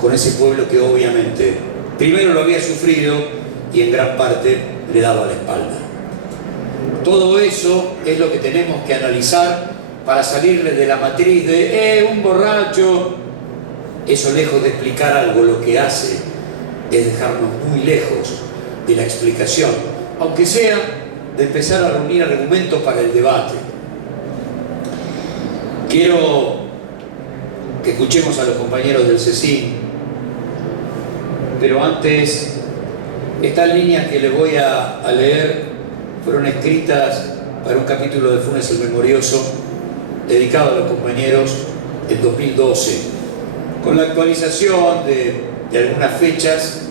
con ese pueblo que obviamente primero lo había sufrido y en gran parte le daba la espalda. Todo eso es lo que tenemos que analizar para salirle de la matriz de un borracho. Eso, lejos de explicar algo, lo que hace es dejarnos muy lejos de la explicación, aunque sea de empezar a reunir argumentos para el debate. Quiero que escuchemos a los compañeros del CECIN, pero antes, estas líneas que les voy a leer fueron escritas para un capítulo de Funes el Memorioso dedicado a los compañeros en 2012, con la actualización de algunas fechas,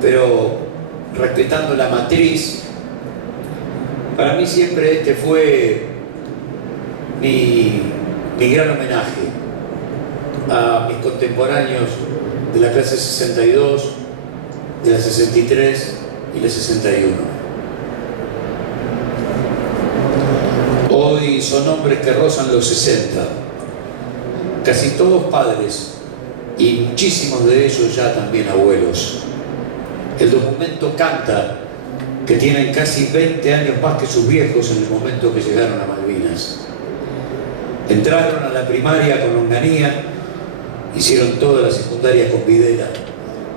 pero respetando la matriz. Para mí siempre este fue mi gran homenaje a mis contemporáneos de la clase 62, de la 63 y la 61. Hoy son hombres que rozan los 60, casi todos padres y muchísimos de ellos ya también abuelos. El documento canta que tienen casi 20 años más que sus viejos en el momento que llegaron a Malvinas. Entraron a la primaria con longanía, hicieron toda la secundaria con Videla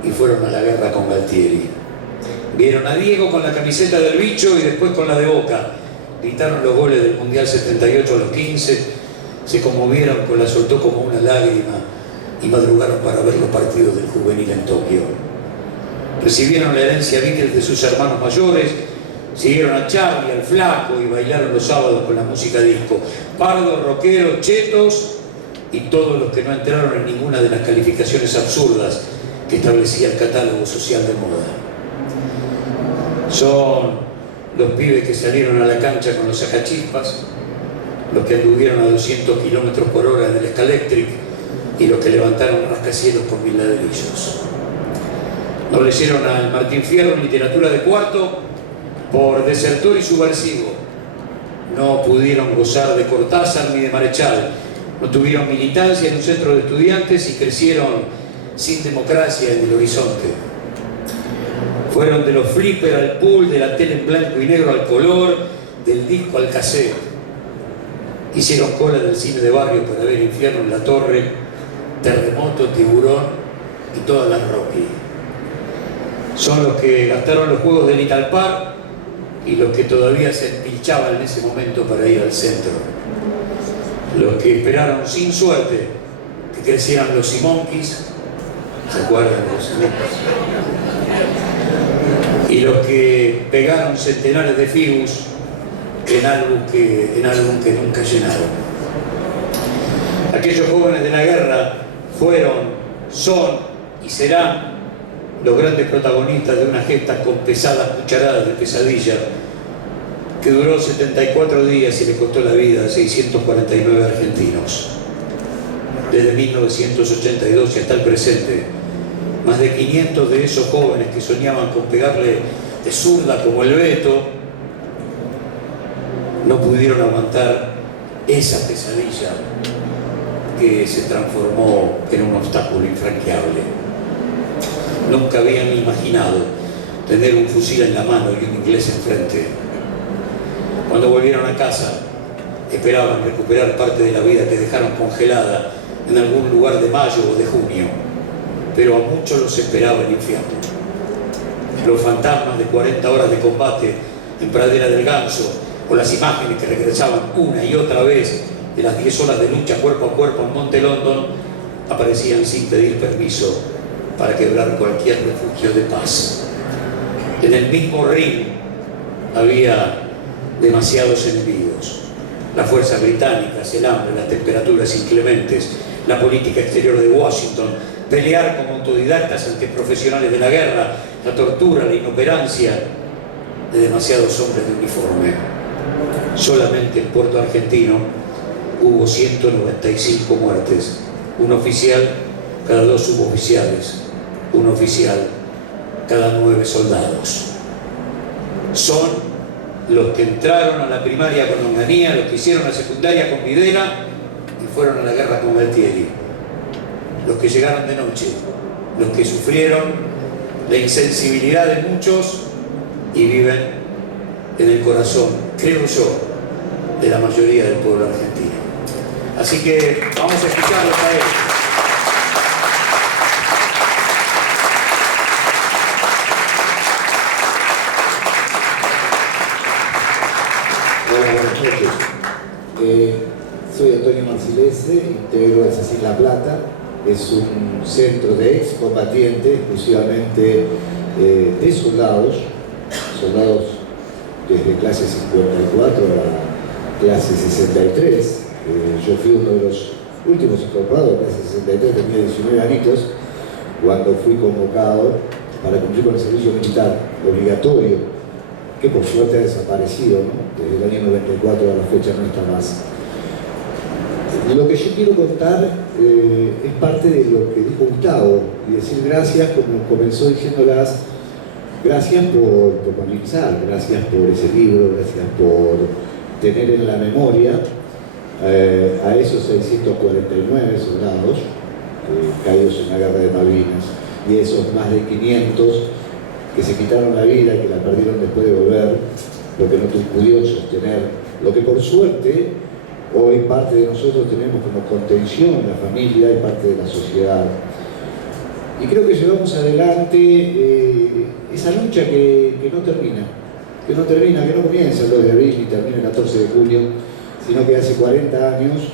y fueron a la guerra con Galtieri. Vieron a Diego con la camiseta del Bicho y después con la de Boca. Gritaron los goles del Mundial 78 a los 15, se conmovieron con la soltó como una lágrima y madrugaron para ver los partidos del juvenil en Tokio. Recibieron la herencia Beatles de sus hermanos mayores, siguieron a Charlie, al Flaco y bailaron los sábados con la música disco. Pardos, rockeros, chetos y todos los que no entraron en ninguna de las calificaciones absurdas que establecía el catálogo social de moda. Son los pibes que salieron a la cancha con los sacachispas, los que anduvieron a 200 kilómetros por hora en el Scalectric y los que levantaron rascacielos con 1000 ladrillos. No leyeron al Martín Fierro en literatura de cuarto por desertor y subversivo. No pudieron gozar de Cortázar ni de Marechal. No tuvieron militancia en un centro de estudiantes y crecieron sin democracia en el horizonte. Fueron de los flipper al pool, de la tele en blanco y negro al color, del disco al cassette. Hicieron cola del cine de barrio para ver Infierno en la Torre, Terremoto, Tiburón y todas las Rocky. Son los que gastaron los juegos del Italpar y los que todavía se empilchaban en ese momento para ir al centro. Los que esperaron sin suerte que crecieran los Simonkeys, ¿se acuerdan de los Simonkeys? Y los que pegaron centenares de Figus en álbum que nunca llenaron. Aquellos jóvenes de la guerra fueron, son y serán los grandes protagonistas de una gesta con pesadas cucharadas de pesadilla que duró 74 días y le costó la vida a 649 argentinos. Desde 1982 y hasta el presente, más de 500 de esos jóvenes que soñaban con pegarle de zurda como el Beto, no pudieron aguantar esa pesadilla que se transformó en un obstáculo infranqueable. Nunca habían imaginado tener un fusil en la mano y un inglés enfrente. Cuando volvieron a casa, esperaban recuperar parte de la vida que dejaron congelada en algún lugar de mayo o de junio, pero a muchos los esperaba el infierno. Los fantasmas de 40 horas de combate en Pradera del Ganso, o las imágenes que regresaban una y otra vez de las 10 horas de lucha cuerpo a cuerpo en Monte London, aparecían sin pedir permiso para quebrar cualquier refugio de paz. En el mismo ring había demasiados enemigos: las fuerzas británicas, el hambre, las temperaturas inclementes, la política exterior de Washington, pelear como autodidactas ante profesionales de la guerra, la tortura, la inoperancia de demasiados hombres de uniforme. Solamente en Puerto Argentino hubo 195 muertes, un oficial cada 2 suboficiales, un oficial cada 9 soldados. Son los que entraron a la primaria con Onganía, los que hicieron la secundaria con Videla y fueron a la guerra con Galtieri, los que llegaron de noche, los que sufrieron la insensibilidad de muchos y viven en el corazón, creo yo, de la mayoría del pueblo argentino. Así que vamos a escucharlos a ellos. Buenas noches. Soy Antonio Marcilese, integro el CECIN La Plata. Es un centro de excombatientes, exclusivamente de soldados desde clase 54 a clase 63. Yo fui uno de los últimos incorporados, clase 63, tenía 19 añitos, cuando fui convocado para cumplir con el servicio militar obligatorio, que por suerte ha desaparecido, ¿no? Desde el año 94 a la fecha no está más. Lo que yo quiero contar es parte de lo que dijo Gustavo, y decir gracias, como comenzó diciéndolas, gracias por movilizar, gracias por ese libro, gracias por tener en la memoria a esos 649 soldados caídos en la guerra de Malvinas, y esos más de 500 que se quitaron la vida, que la perdieron después de volver, porque no pudieron sostener lo que por suerte hoy parte de nosotros tenemos como contención, la familia y parte de la sociedad. Y creo que llevamos adelante esa lucha que no termina, que no comienza el 2 de abril y termina el 14 de junio, sino que hace 40 años,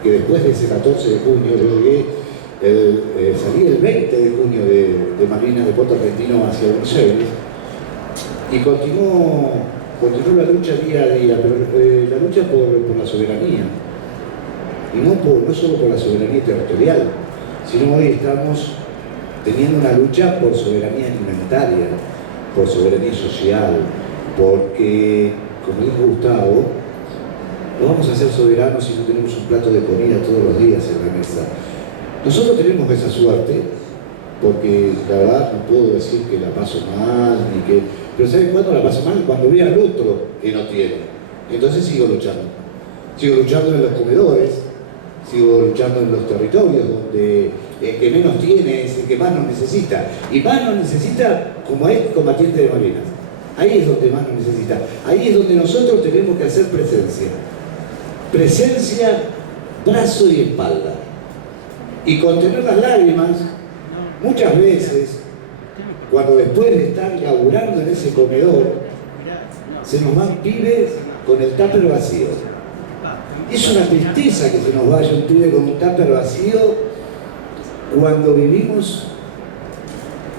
que después de ese 14 de junio, salí el 20 de junio de Malvinas, de Puerto Argentino hacia Buenos Aires, y continuó la lucha día a día, pero la lucha por la soberanía, y no solo por la soberanía territorial, sino hoy estamos teniendo una lucha por soberanía alimentaria, por soberanía social, porque, como dijo Gustavo, no vamos a ser soberanos si no tenemos un plato de comida todos los días en la mesa. Nosotros tenemos esa suerte, porque la verdad no puedo decir que la paso mal, pero ¿saben cuándo la paso mal? Cuando veo al otro que no tiene. Entonces sigo luchando. Sigo luchando en los comedores, sigo luchando en los territorios donde el que menos tiene es el que más nos necesita. Y más nos necesita como es combatiente de Malvinas. Ahí es donde más nos necesita. Ahí es donde nosotros tenemos que hacer presencia. Presencia, brazo y espalda. Y contener las lágrimas, muchas veces, cuando después de estar laburando en ese comedor, se nos van pibes con el tupper vacío. Es una tristeza que se nos vaya un pibe con un tupper vacío cuando vivimos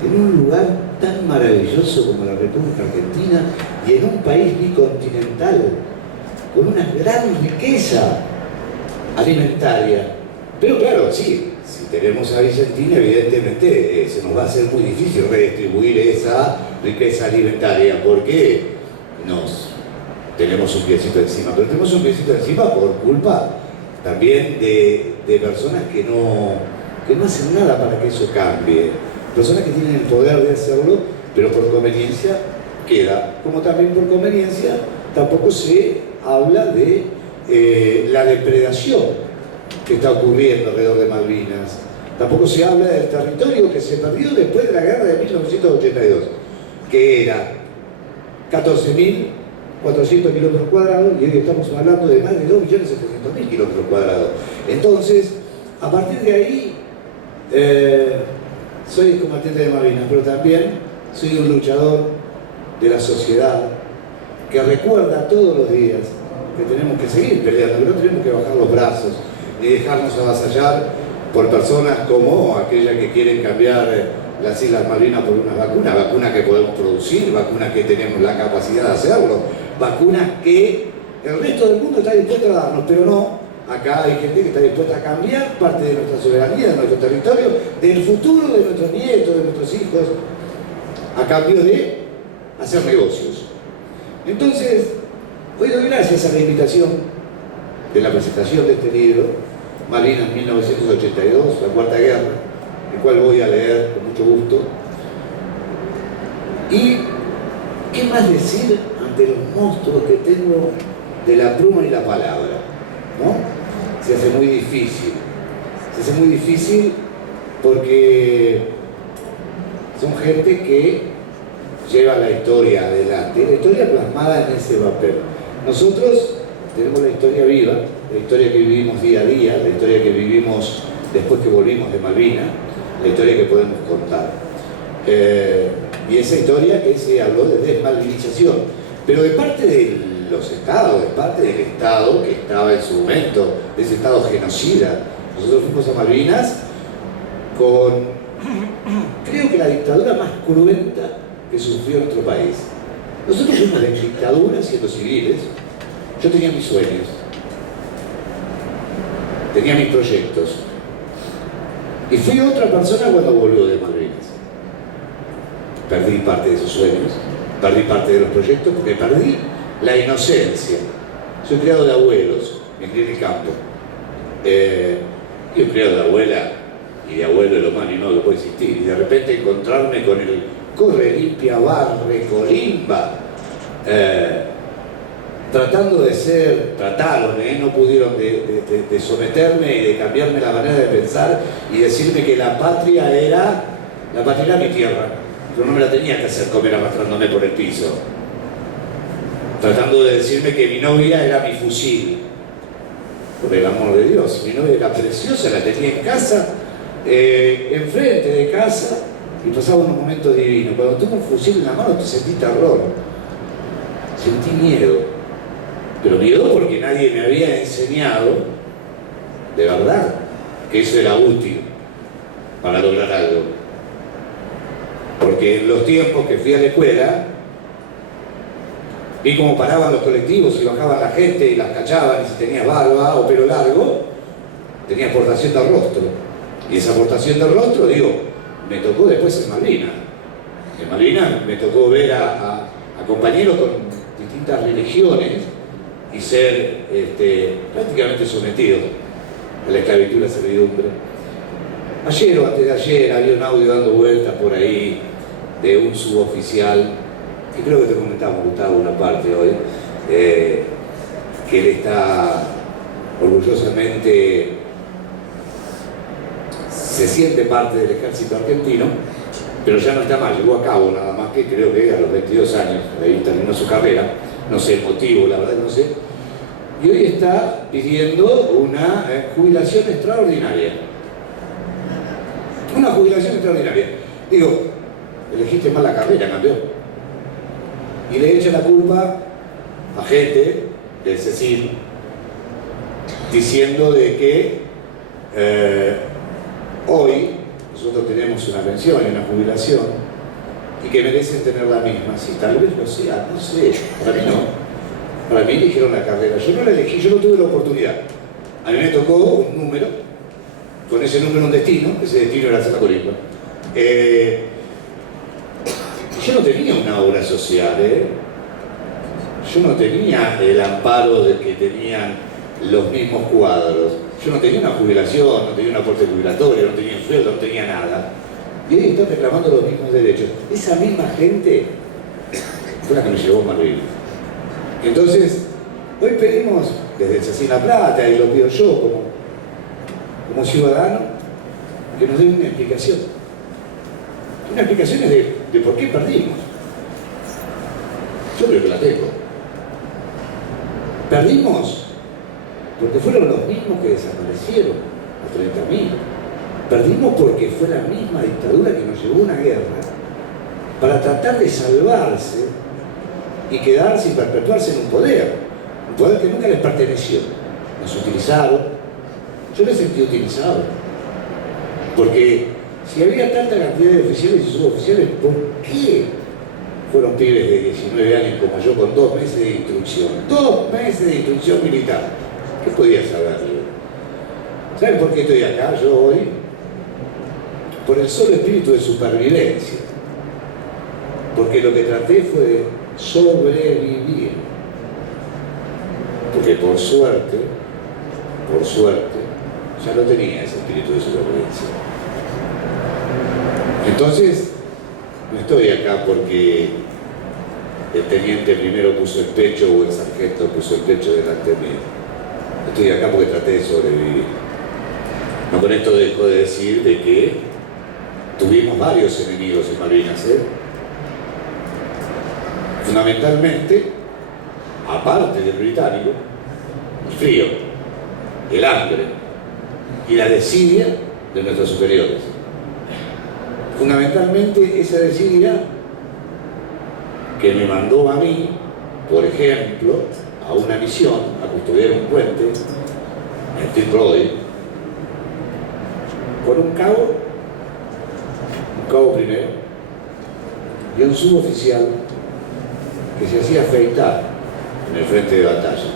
en un lugar tan maravilloso como la República Argentina y en un país bicontinental con una gran riqueza alimentaria. Pero claro, sí, si tenemos a Vicentina, evidentemente se nos va a hacer muy difícil redistribuir esa riqueza alimentaria porque tenemos un piecito encima, pero tenemos un piecito encima por culpa también de personas que no hacen nada para que eso cambie, personas que tienen el poder de hacerlo, pero por conveniencia queda, como también por conveniencia tampoco se habla de la depredación que está ocurriendo alrededor de Malvinas. Tampoco se habla del territorio que se perdió después de la guerra de 1982, que era 14.000 400 kilómetros cuadrados y hoy estamos hablando de más de 2.700.000 kilómetros cuadrados. Entonces, a partir de ahí, soy combatiente de Malvinas, pero también soy un luchador de la sociedad que recuerda todos los días que tenemos que seguir peleando, que no tenemos que bajar los brazos ni dejarnos avasallar por personas como aquellas que quieren cambiar las Islas Malvinas por una vacuna, vacunas que podemos producir, vacunas que tenemos la capacidad de hacerlo, vacunas que el resto del mundo está dispuesto a darnos, pero no, acá hay gente que está dispuesta a cambiar parte de nuestra soberanía, de nuestro territorio, del futuro de nuestros nietos, de nuestros hijos, a cambio de hacer negocios. Entonces, hoy doy gracias a la invitación de la presentación de este libro, Malvinas 1982, la Cuarta Guerra, el cual voy a leer con mucho gusto. Y, ¿qué más decir ante los monstruos que tengo de la pluma y la palabra? ¿No? Se hace muy difícil. Se hace muy difícil porque son gente que lleva la historia adelante, la historia plasmada en ese papel. Nosotros tenemos la historia viva, la historia que vivimos día a día, la historia que vivimos después que volvimos de Malvinas, la historia que podemos contar. Y esa historia que se habló de desmalvinización, pero de parte de los estados, de parte del Estado que estaba en su momento, de ese Estado genocida. Nosotros fuimos a Malvinas con, creo que la dictadura más cruenta que sufrió nuestro país. Nosotros fuimos de dictadura siendo civiles. Yo tenía mis sueños, tenía mis proyectos, y fui otra persona cuando volvió de Malvinas. Perdí parte de esos sueños, perdí parte de los proyectos, porque perdí la inocencia. Soy criado de abuelos, me crié en el campo. Yo criado de abuela y de abuelo el humano y no lo puede existir. Y de repente encontrarme con el corre, limpia, barre, colimba, tratando de ser, trataron, no pudieron de someterme y de cambiarme la manera de pensar y decirme que la patria era mi tierra, pero no me la tenía que hacer comer arrastrándome por el piso, tratando de decirme que mi novia era mi fusil, por el amor de Dios. Mi novia era preciosa, la tenía en casa, enfrente de casa, y pasaba unos momentos divinos. Cuando tuve un fusil en la mano te sentí terror, sentí miedo. Pero miedo porque nadie me había enseñado, de verdad, que eso era útil para lograr algo. Porque en los tiempos que fui a la escuela, vi cómo paraban los colectivos y bajaban la gente y las cachaban, y si tenías barba o pelo largo, tenías aportación del rostro. Y esa aportación del rostro, me tocó después en Malvinas. En Malvinas me tocó ver a compañeros con distintas religiones y ser prácticamente sometidos a la esclavitud y la servidumbre. Ayer o antes de ayer había un audio dando vueltas por ahí de un suboficial, que creo que te comentamos, Gustavo, una parte hoy, que él está orgullosamente, se siente parte del ejército argentino, pero ya no está más, llegó a cabo nada más que creo que a los 22 años, ahí terminó su carrera, no sé el motivo, la verdad no sé, y hoy está pidiendo una jubilación extraordinaria. Una jubilación extraordinaria. Elegiste mal la carrera, campeón. Y le echa la culpa a gente del CECIN, diciendo de que hoy nosotros tenemos una pensión y una jubilación y que merecen tener la misma. Si tal vez lo sea, no sé, para mí no. Para mí eligieron la carrera. Yo no la elegí, yo no tuve la oportunidad. A mí me tocó un número, con ese número un destino, ese destino era hacer la colimba. Yo no tenía una obra social, yo no tenía el amparo de que tenían los mismos cuadros. Yo no tenía una jubilación, no tenía un aporte jubilatorio, no tenía un sueldo, no tenía nada. Y hoy están reclamando los mismos derechos. Esa misma gente fue la que me llevó a Malvinas. Entonces, hoy pedimos desde el CECIN La Plata, y lo pido yo como ciudadano, que nos den una explicación. Una explicación de por qué perdimos. Yo creo que la tengo. Perdimos porque fueron los mismos que desaparecieron, a 30.000. Perdimos porque fue la misma dictadura que nos llevó a una guerra para tratar de salvarse y quedarse y perpetuarse en un poder que nunca les perteneció. Nos utilizaron, yo me sentí utilizado, porque si había tanta cantidad de oficiales y suboficiales, ¿por qué fueron pibes de 19 años como yo con 2 meses de instrucción? 2 meses de instrucción militar. ¿Qué podía saber yo? ¿Saben por qué estoy acá yo hoy? Por el solo espíritu de supervivencia. Porque lo que traté fue de sobrevivir. Porque por suerte, ya no tenía ese espíritu de supervivencia. Entonces, no estoy acá porque el teniente primero puso el pecho o el sargento puso el pecho delante mío. Estoy acá porque traté de sobrevivir. No con esto dejo de decir de que tuvimos varios enemigos en Malvinas, Fundamentalmente, aparte del británico, el frío, el hambre y la desidia de nuestros superiores. Fundamentalmente esa desidia que me mandó a mí, por ejemplo, a una misión, a custodiar un puente en Fitzroy, con un cabo primero, y un suboficial que se hacía afeitar en el frente de batalla.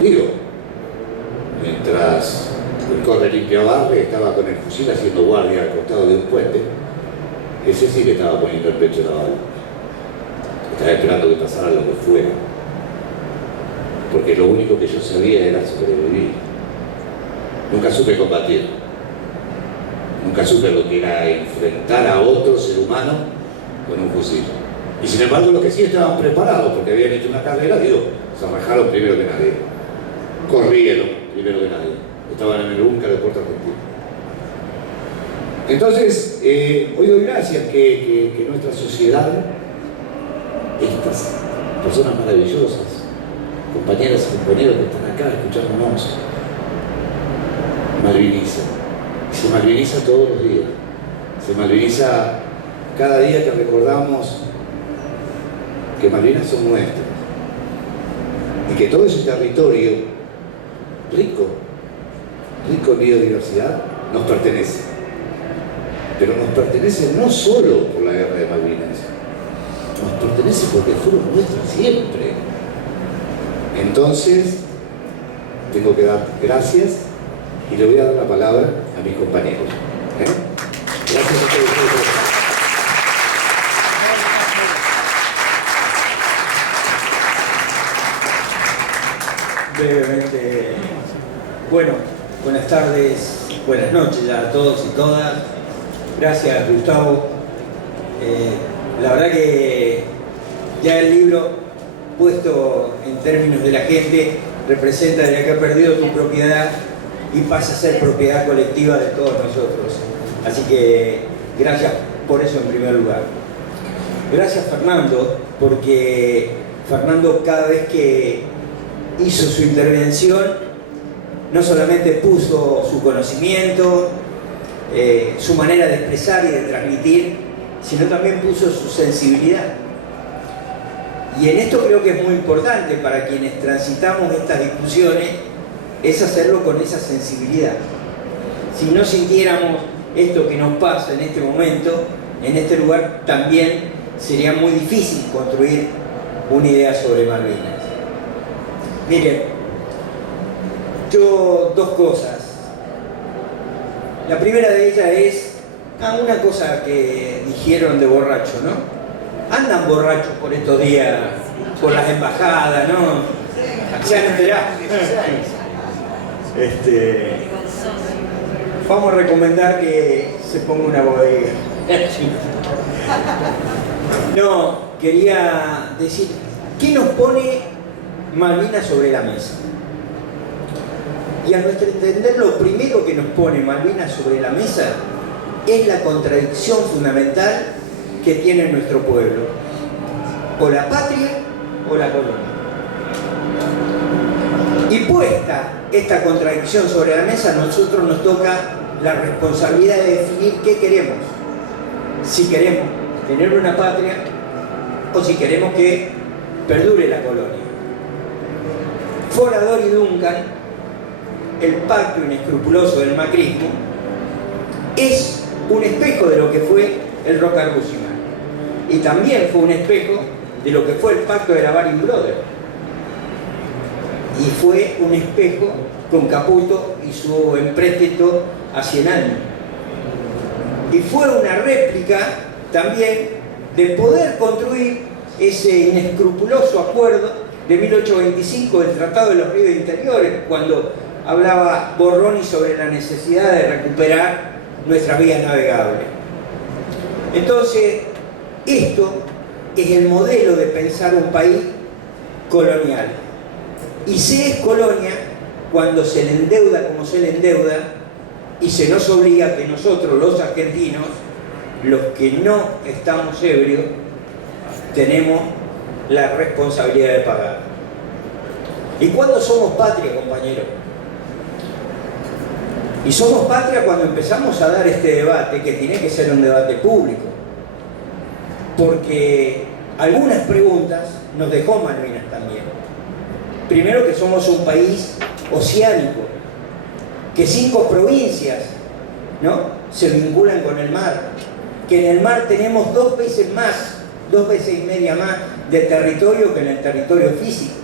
Digo, mientras el corre limpia barre estaba con el fusil haciendo guardia al costado de un puente, ese sí que estaba poniendo el pecho en la bala. Estaba esperando que pasara lo que fuera. Porque lo único que yo sabía era sobrevivir. Nunca supe combatir. Nunca supe lo que era enfrentar a otro ser humano con un fusil. Y sin embargo, los que sí estaban preparados, porque habían hecho una carrera, digo, se arranjaron primero que nadie. Corrieron primero que nadie. Estaban en el búnker de Puerto Argentino. Entonces, hoy doy gracias que nuestra sociedad, estas personas maravillosas, compañeras y compañeros que están acá escuchándonos, malviniza. Se malviniza todos los días. Se malviniza cada día que recordamos que Malvinas son nuestras y que todo ese territorio rico en biodiversidad nos pertenece. Pero nos pertenece no solo por la guerra de Malvinas, nos pertenece porque fueron nuestras siempre. Entonces, tengo que dar gracias y le voy a dar la palabra a mis compañeros. Gracias a ustedes. Brevemente, bueno, buenas tardes, buenas noches ya a todos y todas. Gracias, Gustavo. La verdad que ya el libro, puesto en términos de la gente, representa ya que ha perdido tu propiedad y pasa a ser propiedad colectiva de todos nosotros. Así que gracias por eso en primer lugar. Gracias, Fernando, porque Fernando cada vez que hizo su intervención, no solamente puso su conocimiento, su manera de expresar y de transmitir, sino también puso su sensibilidad. Y en esto creo que es muy importante para quienes transitamos estas discusiones, es hacerlo con esa sensibilidad. Si no sintiéramos esto que nos pasa en este momento, en este lugar, también sería muy difícil construir una idea sobre Malvinas. Miren, yo dos cosas. La primera de ellas es una cosa que dijeron de borracho, ¿no? Andan borrachos por estos días, por las embajadas, ¿no? ¿Se han enterado? Vamos a recomendar que se ponga una bodega. No, quería decir, ¿qué nos pone Malvinas sobre la mesa? Y a nuestro entender, lo primero que nos pone Malvinas sobre la mesa es la contradicción fundamental que tiene nuestro pueblo: o la patria o la colonia. Y puesta esta contradicción sobre la mesa, a nosotros nos toca la responsabilidad de definir qué queremos. Si queremos tener una patria o si queremos que perdure la colonia. Forador y Duncan, el pacto inescrupuloso del macrismo, es un espejo de lo que fue el Rocard-Guzmán. Y también fue un espejo de lo que fue el pacto de la Baring Brothers. Y fue un espejo con Caputo y su empréstito a 100 años. Y fue una réplica también de poder construir ese inescrupuloso acuerdo de 1825 del Tratado de los Ríos Interiores, cuando hablaba Borroni sobre la necesidad de recuperar nuestras vías navegables. Entonces, esto es el modelo de pensar un país colonial. Y se es colonia cuando se le endeuda como se le endeuda y se nos obliga que nosotros, los argentinos, los que no estamos ebrios, tenemos la responsabilidad de pagar. ¿Y cuándo somos patria, compañeros? Y somos patria cuando empezamos a dar este debate, que tiene que ser un debate público. Porque algunas preguntas nos dejó Malvinas también. Primero, que somos un país oceánico, que 5 provincias, ¿no?, se vinculan con el mar, que en el mar tenemos 2 veces más, 2 veces y media más de territorio que en el territorio físico,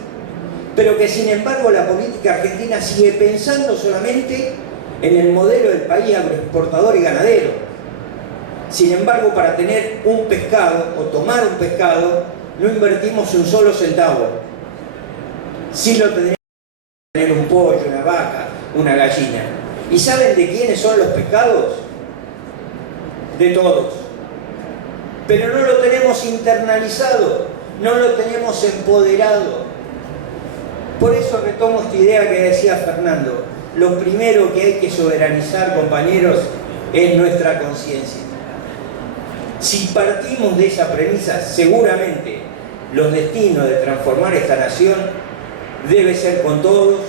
pero que sin embargo la política argentina sigue pensando solamente en el modelo del país agroexportador y ganadero. Sin embargo, para tener un pescado o tomar un pescado no invertimos un solo centavo. Sí lo tendríamos que tener un pollo, una vaca, una gallina. ¿Y saben de quiénes son los pescados? De todos. Pero no lo tenemos internalizado, no lo tenemos empoderado. Por eso retomo esta idea que decía Fernando. Lo primero que hay que soberanizar, compañeros, es nuestra conciencia. Si partimos de esa premisa, seguramente los destinos de transformar esta nación debe ser con todos,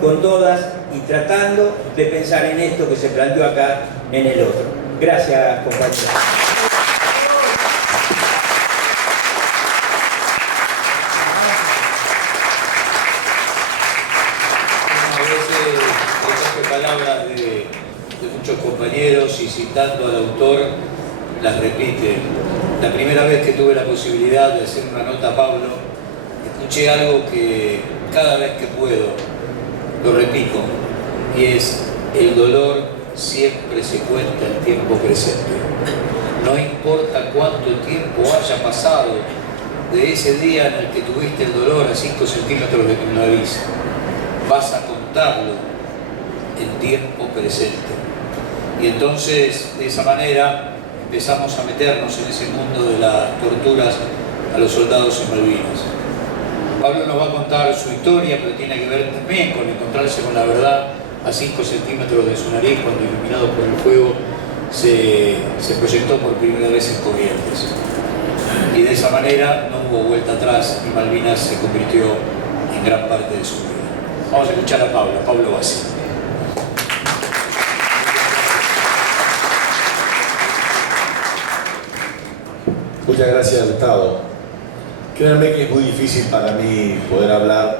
con todas, y tratando de pensar en esto que se planteó acá, en el otro. Gracias, compañeros. Palabras de muchos compañeros y citando al autor, las repite. La primera vez que tuve la posibilidad de hacer una nota a Pablo, escuché algo que cada vez que puedo lo repito, y es: el dolor siempre se cuenta en tiempo presente. No importa cuánto tiempo haya pasado de ese día en el que tuviste el dolor a 5 centímetros de tu nariz, vas a contarlo en tiempo presente. Y entonces, de esa manera, empezamos a meternos en ese mundo de las torturas a los soldados en Malvinas. Pablo nos va a contar su historia, pero tiene que ver también con encontrarse con la verdad a 5 centímetros de su nariz, cuando, iluminado por el fuego, se proyectó por primera vez en Corrientes. Y de esa manera no hubo vuelta atrás y Malvinas se convirtió en gran parte de su vida. Vamos a escuchar a Pablo Bassi. Muchas gracias, Gustavo. Créanme que es muy difícil para mí poder hablar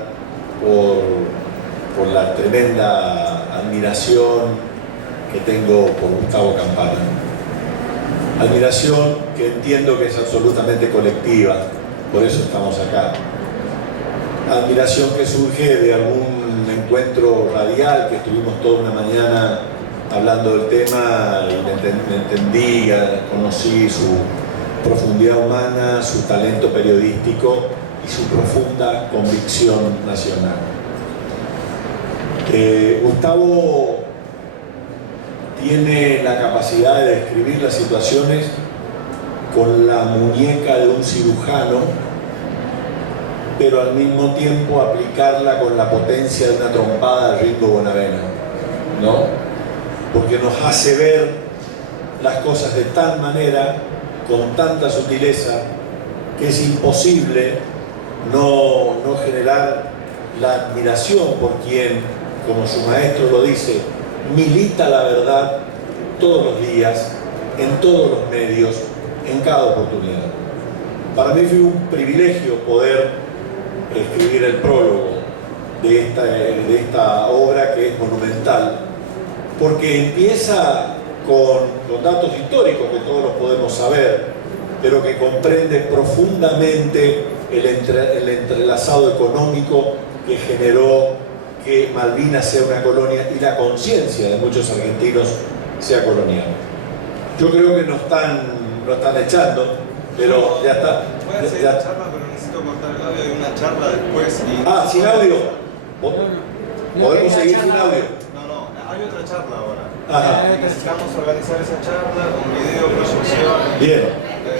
por la tremenda admiración que tengo por Gustavo Campana. Admiración que entiendo que es absolutamente colectiva, por eso estamos acá. Admiración que surge de algún encuentro radial que estuvimos toda una mañana hablando del tema y me entendí, conocí su profundidad humana, su talento periodístico y su profunda convicción nacional. Gustavo tiene la capacidad de describir las situaciones con la muñeca de un cirujano, pero al mismo tiempo aplicarla con la potencia de una trompada de Ringo Bonavena, ¿no? Porque nos hace ver las cosas de tal manera, con tanta sutileza, que es imposible no generar la admiración por quien, como su maestro lo dice, milita la verdad todos los días, en todos los medios, en cada oportunidad. Para mí fue un privilegio poder escribir el prólogo de esta obra que es monumental, porque empieza con datos históricos que todos los podemos saber, pero que comprende profundamente el entrelazado económico que generó que Malvinas sea una colonia y la conciencia de muchos argentinos sea colonial. Yo creo que nos están echando, pero ya está. Voy a seguir la charla, pero necesito cortar el audio de una charla después. Ah, sin audio. ¿Podemos seguir sin audio? No, hay otra charla ahora. Ajá. Necesitamos organizar esa charla con video, proyección. Bien,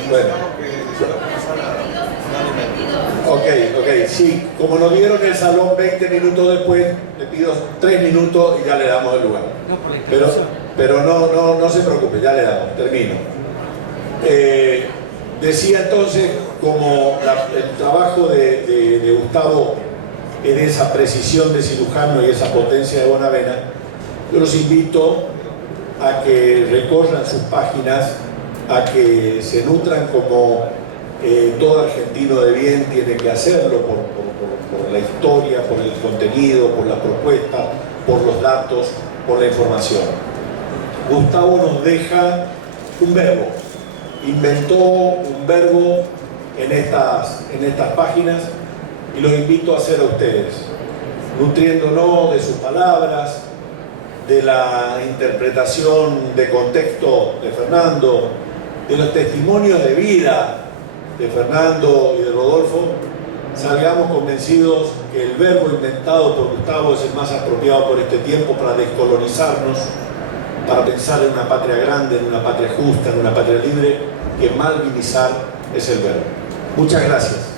bueno. Necesitamos pasar a Ok, sí, como nos dieron el salón 20 minutos después, le pido 3 minutos y ya le damos el lugar. Pero no se preocupe, ya le damos, termino. Decía entonces, como el trabajo de Gustavo en esa precisión de cirujano y esa potencia de Bonavena, yo los invito a que recorran sus páginas, a que se nutran como todo argentino de bien tiene que hacerlo por la historia, por el contenido, por la propuesta, por los datos, por la información. Gustavo nos deja un verbo, inventó un verbo en estas páginas y los invito a hacer a ustedes, nutriéndonos de sus palabras, de la interpretación de contexto de Fernando, de los testimonios de vida de Fernando y de Rodolfo, salgamos convencidos que el verbo inventado por Gustavo es el más apropiado por este tiempo para descolonizarnos, para pensar en una patria grande, en una patria justa, en una patria libre, que malvinizar es el verbo. Muchas gracias.